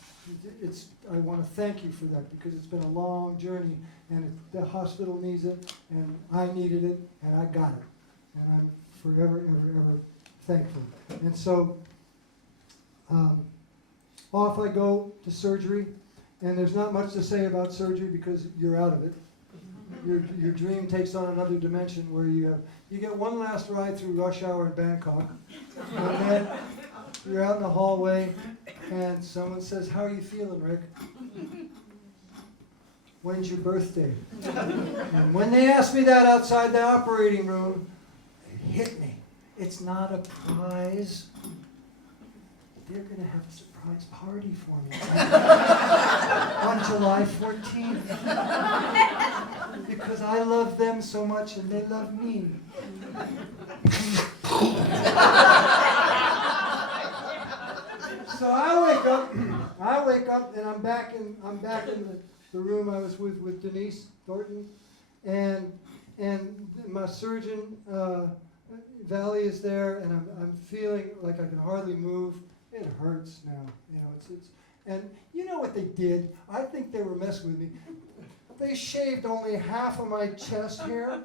I want to thank you for that, because it's been a long journey, and the hospital needs it, and I needed it, and I got it, and I'm forever, ever thankful. And so off I go to surgery, and there's not much to say about surgery because you're out of it. Your dream takes on another dimension where you get one last ride through rush hour in Bangkok, and then you're out in the hallway, and someone says, "How are you feeling, Rick? When's your birthday?" And when they asked me that outside the operating room, it hit me. It's not a prize. They're going to have a surprise party for me on July 14th. Because I love them so much and they love me. So I wake up and I'm back in the room I was with Denise Thornton, and my surgeon Valley is there, and I'm feeling like I can hardly move. It hurts now, and you know what they did? I think they were messing with me. They shaved only half of my chest hair,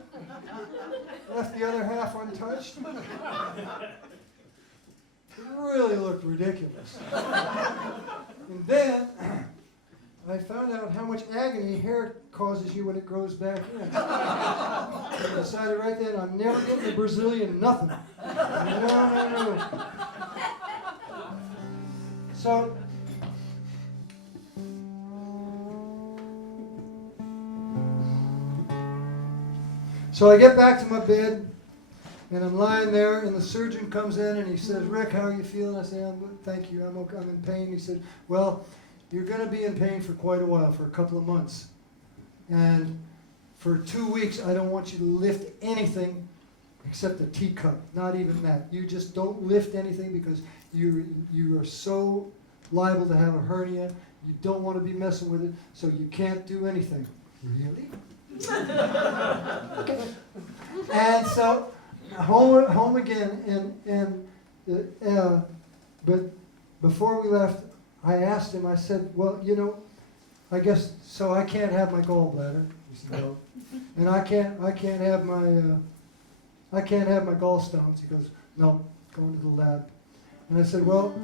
left the other half untouched. It really looked ridiculous. And then I found out how much agony hair causes you when it grows back in. I decided right then I'm never getting a Brazilian nothing. No. So I get back to my bed, and I'm lying there, and the surgeon comes in, and he says, "Rick, how are you feeling?" I say, "I'm good, thank you, I'm okay, I'm in pain." He said, "Well, you're going to be in pain for quite a while, for a couple of months. And for 2 weeks, I don't want you to lift anything except a teacup, not even that. You just don't lift anything because you are so liable to have a hernia. You don't want to be messing with it, so you can't do anything." Really? And so home again, but before we left, I asked him. I said, "Well, I guess so. I can't have my gallbladder." He said, "No." "And I can't have my gallstones." He goes, "No, going to the lab." And I said, "Well,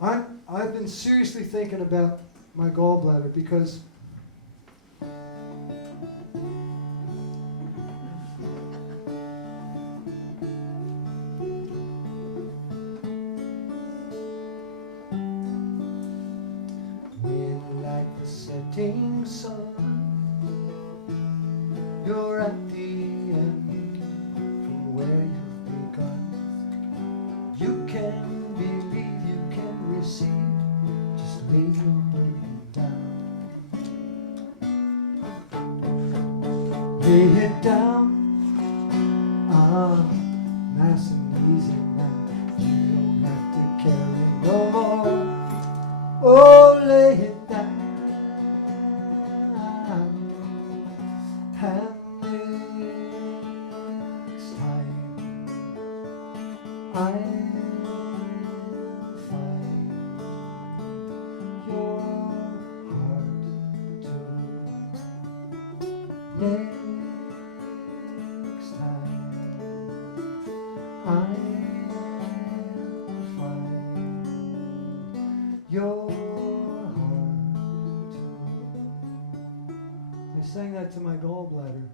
I've been seriously thinking about my gallbladder because when, like the setting sun, you're at the end from where you've begun. You can believe, you can receive, just lay your burden down. Lay it down, nice and easy now. You don't have to carry no more. Oh, lay it down. And next time I'll find your heart too. Next time I'll find your heart too. I sang that to my gallbladder.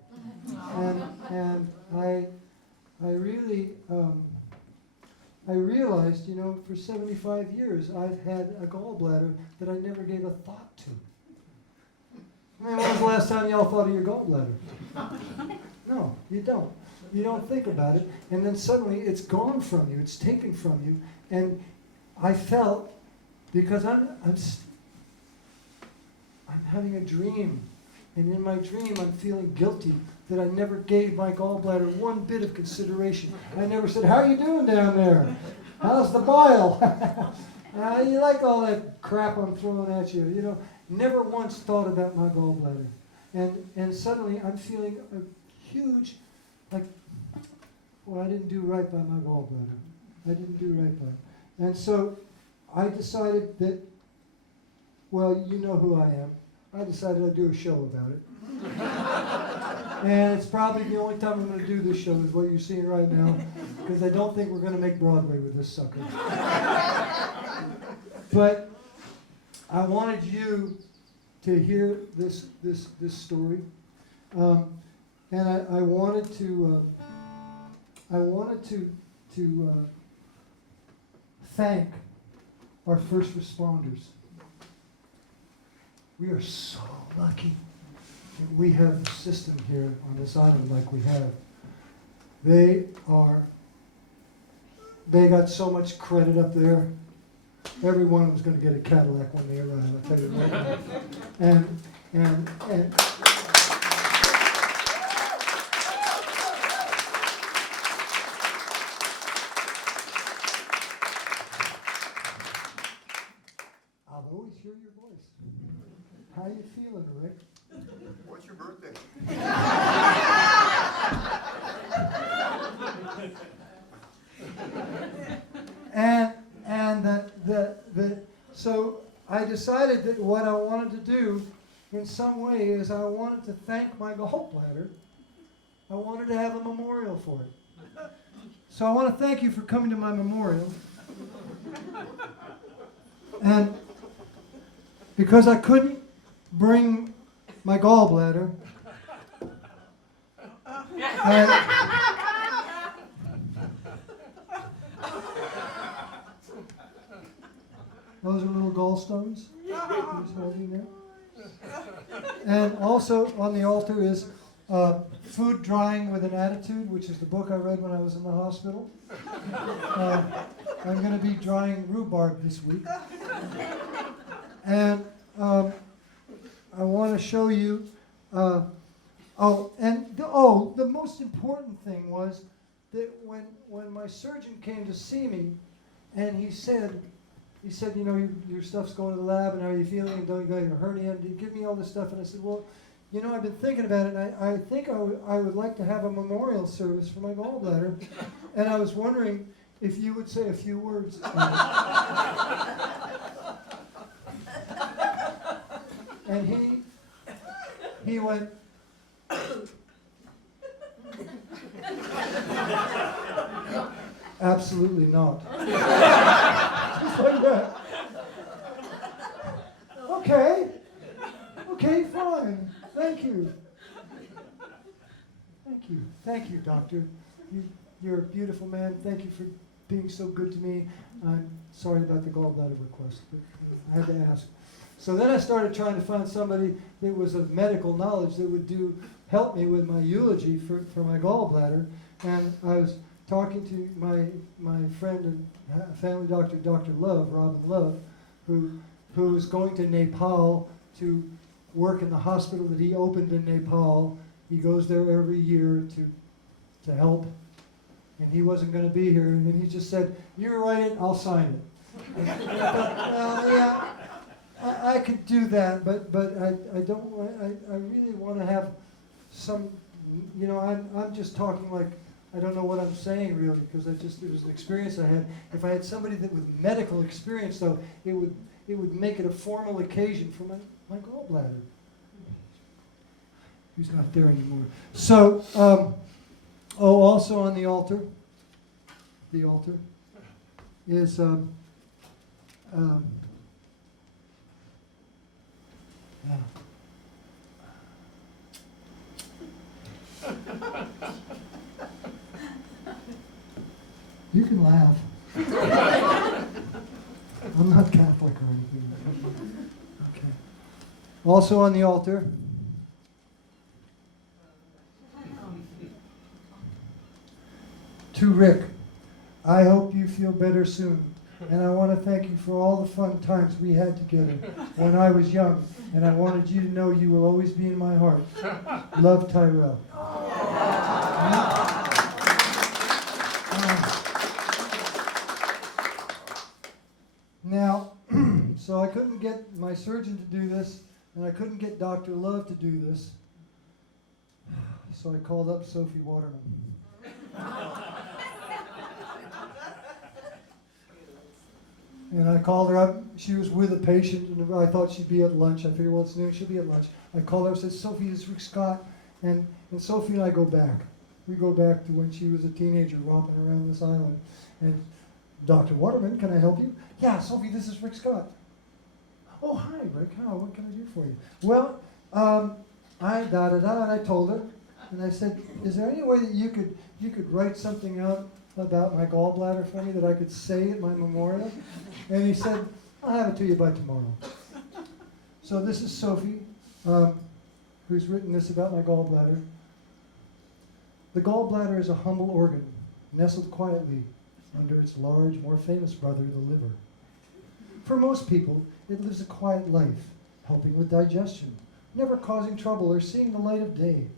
And I really, I realized, you know, for 75 years I've had a gallbladder that I never gave a thought to. I mean, when was the last time y'all thought of your gallbladder? No, you don't. You don't think about it, and then suddenly it's gone from you, it's taken from you, and I felt, because I'm having a dream, and in my dream I'm feeling guilty that I never gave my gallbladder one bit of consideration. I never said, "How are you doing down there? How's the bile? You like all that crap I'm throwing at you?" You know, never once thought about my gallbladder. And suddenly I'm feeling a huge, like, well, I didn't do right by my gallbladder. I didn't do right by it. And so I decided that, well, you know who I am. I decided I'd do a show about it. And it's probably the only time I'm going to do this show is what you're seeing right now, because I don't think we're going to make Broadway with this sucker. But I wanted you to hear this story, and I wanted to thank our first responders. We are so lucky that we have the system here on this island like we have. They got so much credit up there. Every one of them's going to get a Cadillac when they arrive, I'll tell you right now. And I'll always hear your voice. How you feeling, Rick? What's your birthday? So I decided that what I wanted to do in some way is I wanted to thank my gallbladder. I wanted to have a memorial for it. So I want to thank you for coming to my memorial. And because I couldn't bring my gallbladder, those are little gallstones. He's holding there. And also on the altar is Food Drying with an Attitude, which is the book I read when I was in the hospital. I'm going to be drying rhubarb this week. And I want to show you, the most important thing was that when my surgeon came to see me, and he said, you know, your stuff's going to the lab, and how are you feeling, and don't you got a hernia, and he give me all this stuff, and I said, well, you know, I've been thinking about it, and I think I would like to have a memorial service for my gallbladder, and I was wondering if you would say a few words. And he went, absolutely not. Just like that. Thank you. Thank you. Thank you, doctor. You're a beautiful man. Thank you for being so good to me. I'm sorry about the gallbladder request, but I had to ask. So then I started trying to find somebody that was of medical knowledge that would help me with my eulogy for my gallbladder. And I was talking to my friend and family doctor, Dr. Love, Robin Love, who was going to Nepal to work in the hospital that he opened in Nepal. He goes there every year to help, and he wasn't going to be here. And he just said, "You write it, I'll sign it." And I thought, well, yeah, I could do that, but I don't. I really want to have some. You know, I'm just talking like I don't know what I'm saying really, because it was an experience I had. If I had somebody that with medical experience, though, it would make it a formal occasion for my gallbladder. Who's not there anymore? So, also on the altar is you can laugh. I'm not Catholic or anything. Okay. Also on the altar. To Rick, I hope you feel better soon. And I want to thank you for all the fun times we had together when I was young. And I wanted you to know you will always be in my heart. Love, Tyrell. Now, so I couldn't get my surgeon to do this, and I couldn't get Dr. Love to do this. So I called up Sophie Waterman. And I called her up. She was with a patient, and I thought she'd be at lunch. I figured, well, it's noon, she'll be at lunch. I called her and said, "Sophie, it's Rick Scott." And Sophie and I go back. We go back to when she was a teenager romping around this island. And Dr. Waterman, can I help you? Yeah, Sophie, this is Rick Scott. Oh, hi, Rick. How? What can I do for you? Well, and I told her, and I said, "Is there any way that you could write something out about my gallbladder for me that I could say at my memorial?" And he said, "I'll have it to you by tomorrow." So this is Sophie, who's written this about my gallbladder. The gallbladder is a humble organ, nestled quietly under its large, more famous brother, the liver. For most people, it lives a quiet life, helping with digestion, never causing trouble or seeing the light of day.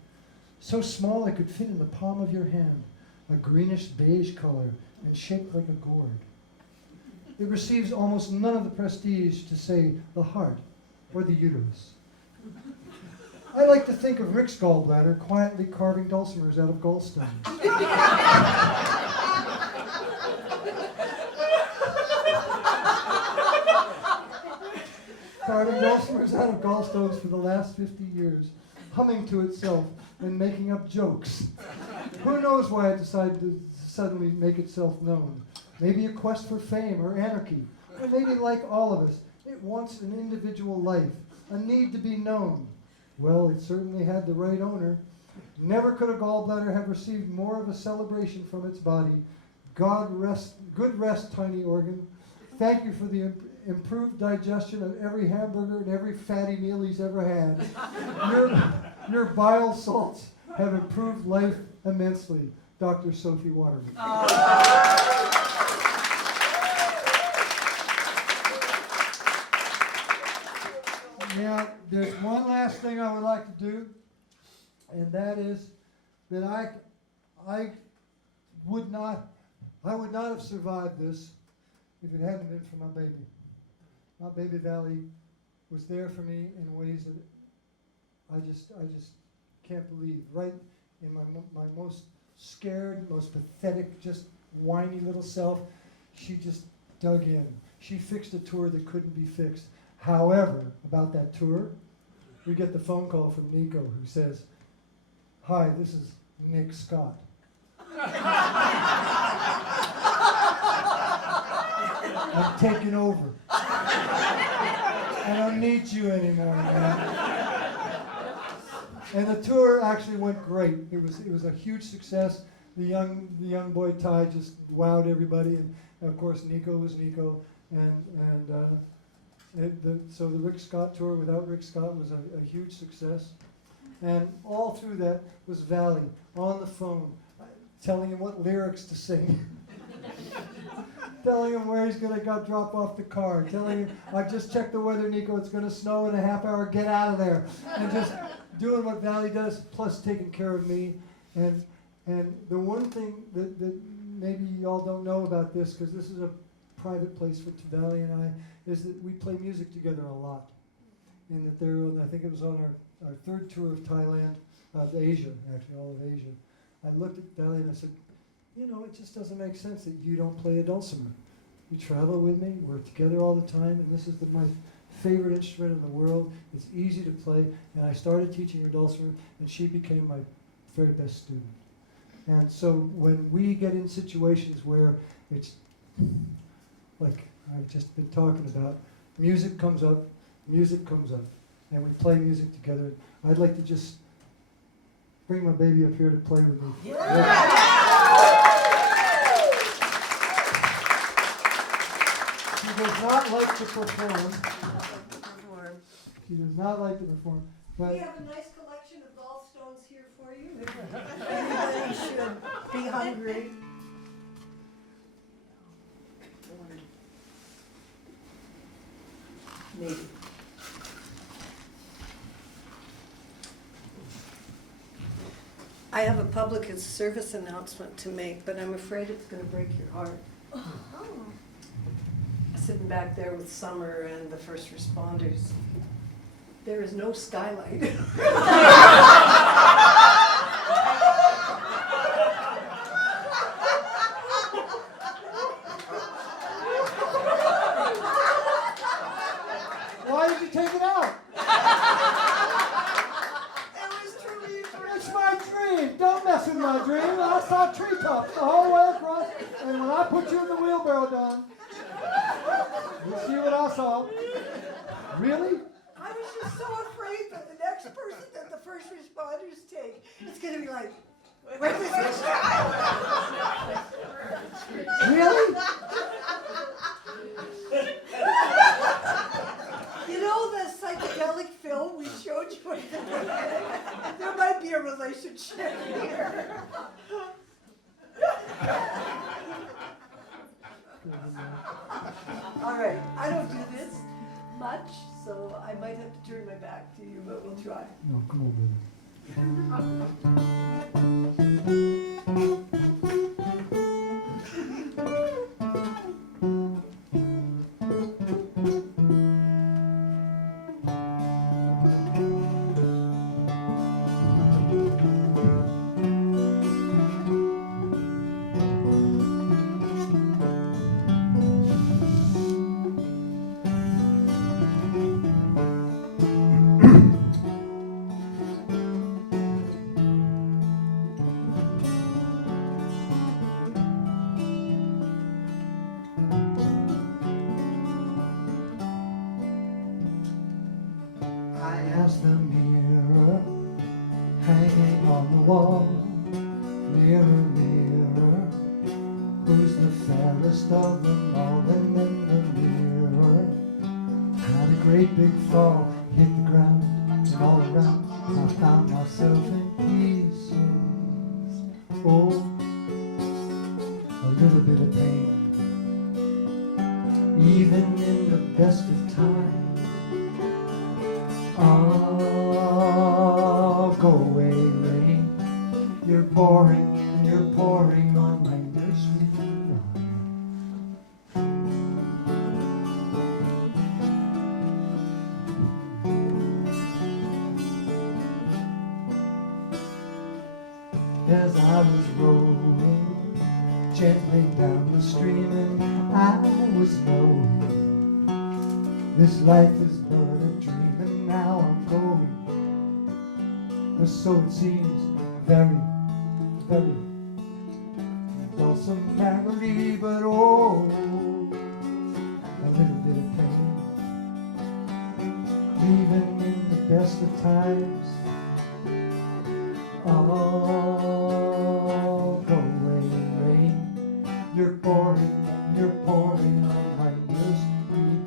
So small it could fit in the palm of your hand, a greenish beige color and shaped like a gourd. It receives almost none of the prestige to, say, the heart or the uterus. I like to think of Rick's gallbladder quietly carving dulcimers out of gallstones. Carving dulcimers out of gallstones for the last 50 years, humming to itself and making up jokes. Who knows why it decided to suddenly make itself known? Maybe a quest for fame or anarchy, or maybe like all of us, it wants an individual life, a need to be known. Well, it certainly had the right owner. Never could a gallbladder have received more of a celebration from its body. Good rest, tiny organ. Thank you for the improved digestion of every hamburger and every fatty meal he's ever had. Your bile salts have improved life immensely. Dr. Sophie Waterman. Now, there's one last thing I would like to do, and that is that I would not have survived this if it hadn't been for my baby. My baby Valley was there for me in ways that I just can't believe. Right in my most scared, most pathetic, just whiny little self, she just dug in. She fixed a tour that couldn't be fixed. However, about that tour, we get the phone call from Nico who says, "Hi, this is Nick Scott." I'm taking over. I don't need you anymore, man. And the tour actually went great. It was a huge success. The young boy Ty just wowed everybody, and of course Nico was Nico, so the Rick Scott tour without Rick Scott was a huge success. And all through that was Valley on the phone, telling him what lyrics to sing. Telling him where he's going to drop off the car. Telling him, I've just checked the weather, Nico, it's going to snow in a half hour, get out of there. And just doing what Valley does, plus taking care of me. And the one thing that maybe y'all don't know about this, because this is a private place for Valley and I, is that we play music together a lot. And that I think it was on our third tour of Thailand, of Asia, actually all of Asia. I looked at Valley and I said, you know, it just doesn't make sense that you don't play a dulcimer. You travel with me, we're together all the time, and this is my favorite instrument in the world. It's easy to play, and I started teaching her dulcimer, and she became my very best student. And so when we get in situations where it's like I've just been talking about, music comes up, and we play music together. I'd like to just bring my baby up here to play with me. She does not like to perform. She does not like to perform. But We have a nice collection of gallstones here for you. Everybody should be hungry. Maybe. I have a public service announcement to make, but I'm afraid it's going to break your heart. Sitting back there with Summer and the first responders, there is no skylight. why did you take it out? It was truly It's my dream. Don't mess with my dream. I saw treetops the whole way across, and when I put you in the wheelbarrow, Don, you see what I saw? Really? I was just so afraid that the next person that the first responders take is going to be like, where's this child? Really? You know the psychedelic film we showed you? There might be a relationship here. All right, I don't do this much, so I might have to turn my back to you, but we'll try. No, come on, baby. I asked the mirror hanging on the wall, mirror, mirror, who's the fairest of them all? And then the mirror had a great big fall, hit the ground, and all around I found myself in pieces. Oh, a little bit of pain, even in the best of times. Oh, go away, rain. You're pouring on my nursery As I was rowing gently down the stream, and I was knowing this life is but a dream, and now I'm going, or so it seems, very, very dulcim merrily, but oh, a little bit of pain, even in the best of times. Oh, go away, rain. You're pouring on my nursery.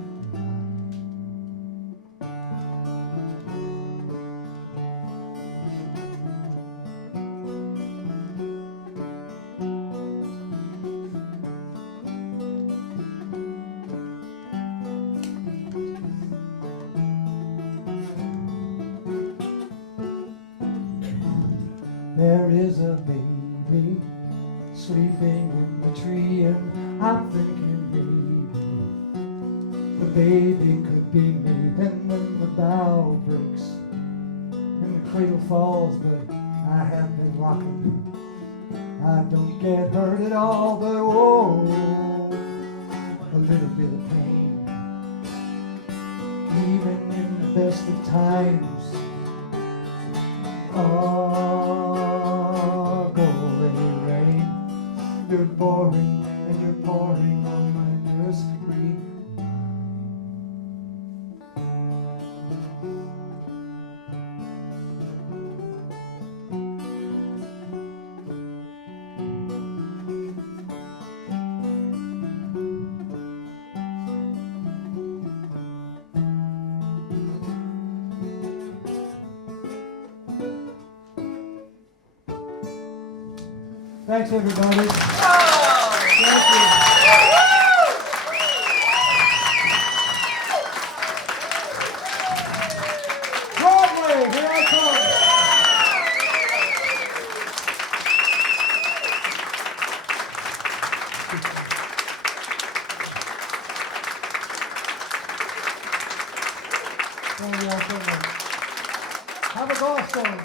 There is a baby sleeping in the tree, and I'm thinking maybe the baby could be me. And when the bough breaks and the cradle falls, but I have been rocking, I don't get hurt at all, but oh, a little bit of pain, even in the best of times. Oh, go away, rain. You're boring and you're pouring on my nursery. Thanks, everybody. Thank you. Broadway, here I come. Thank you all so much. Have a golf song.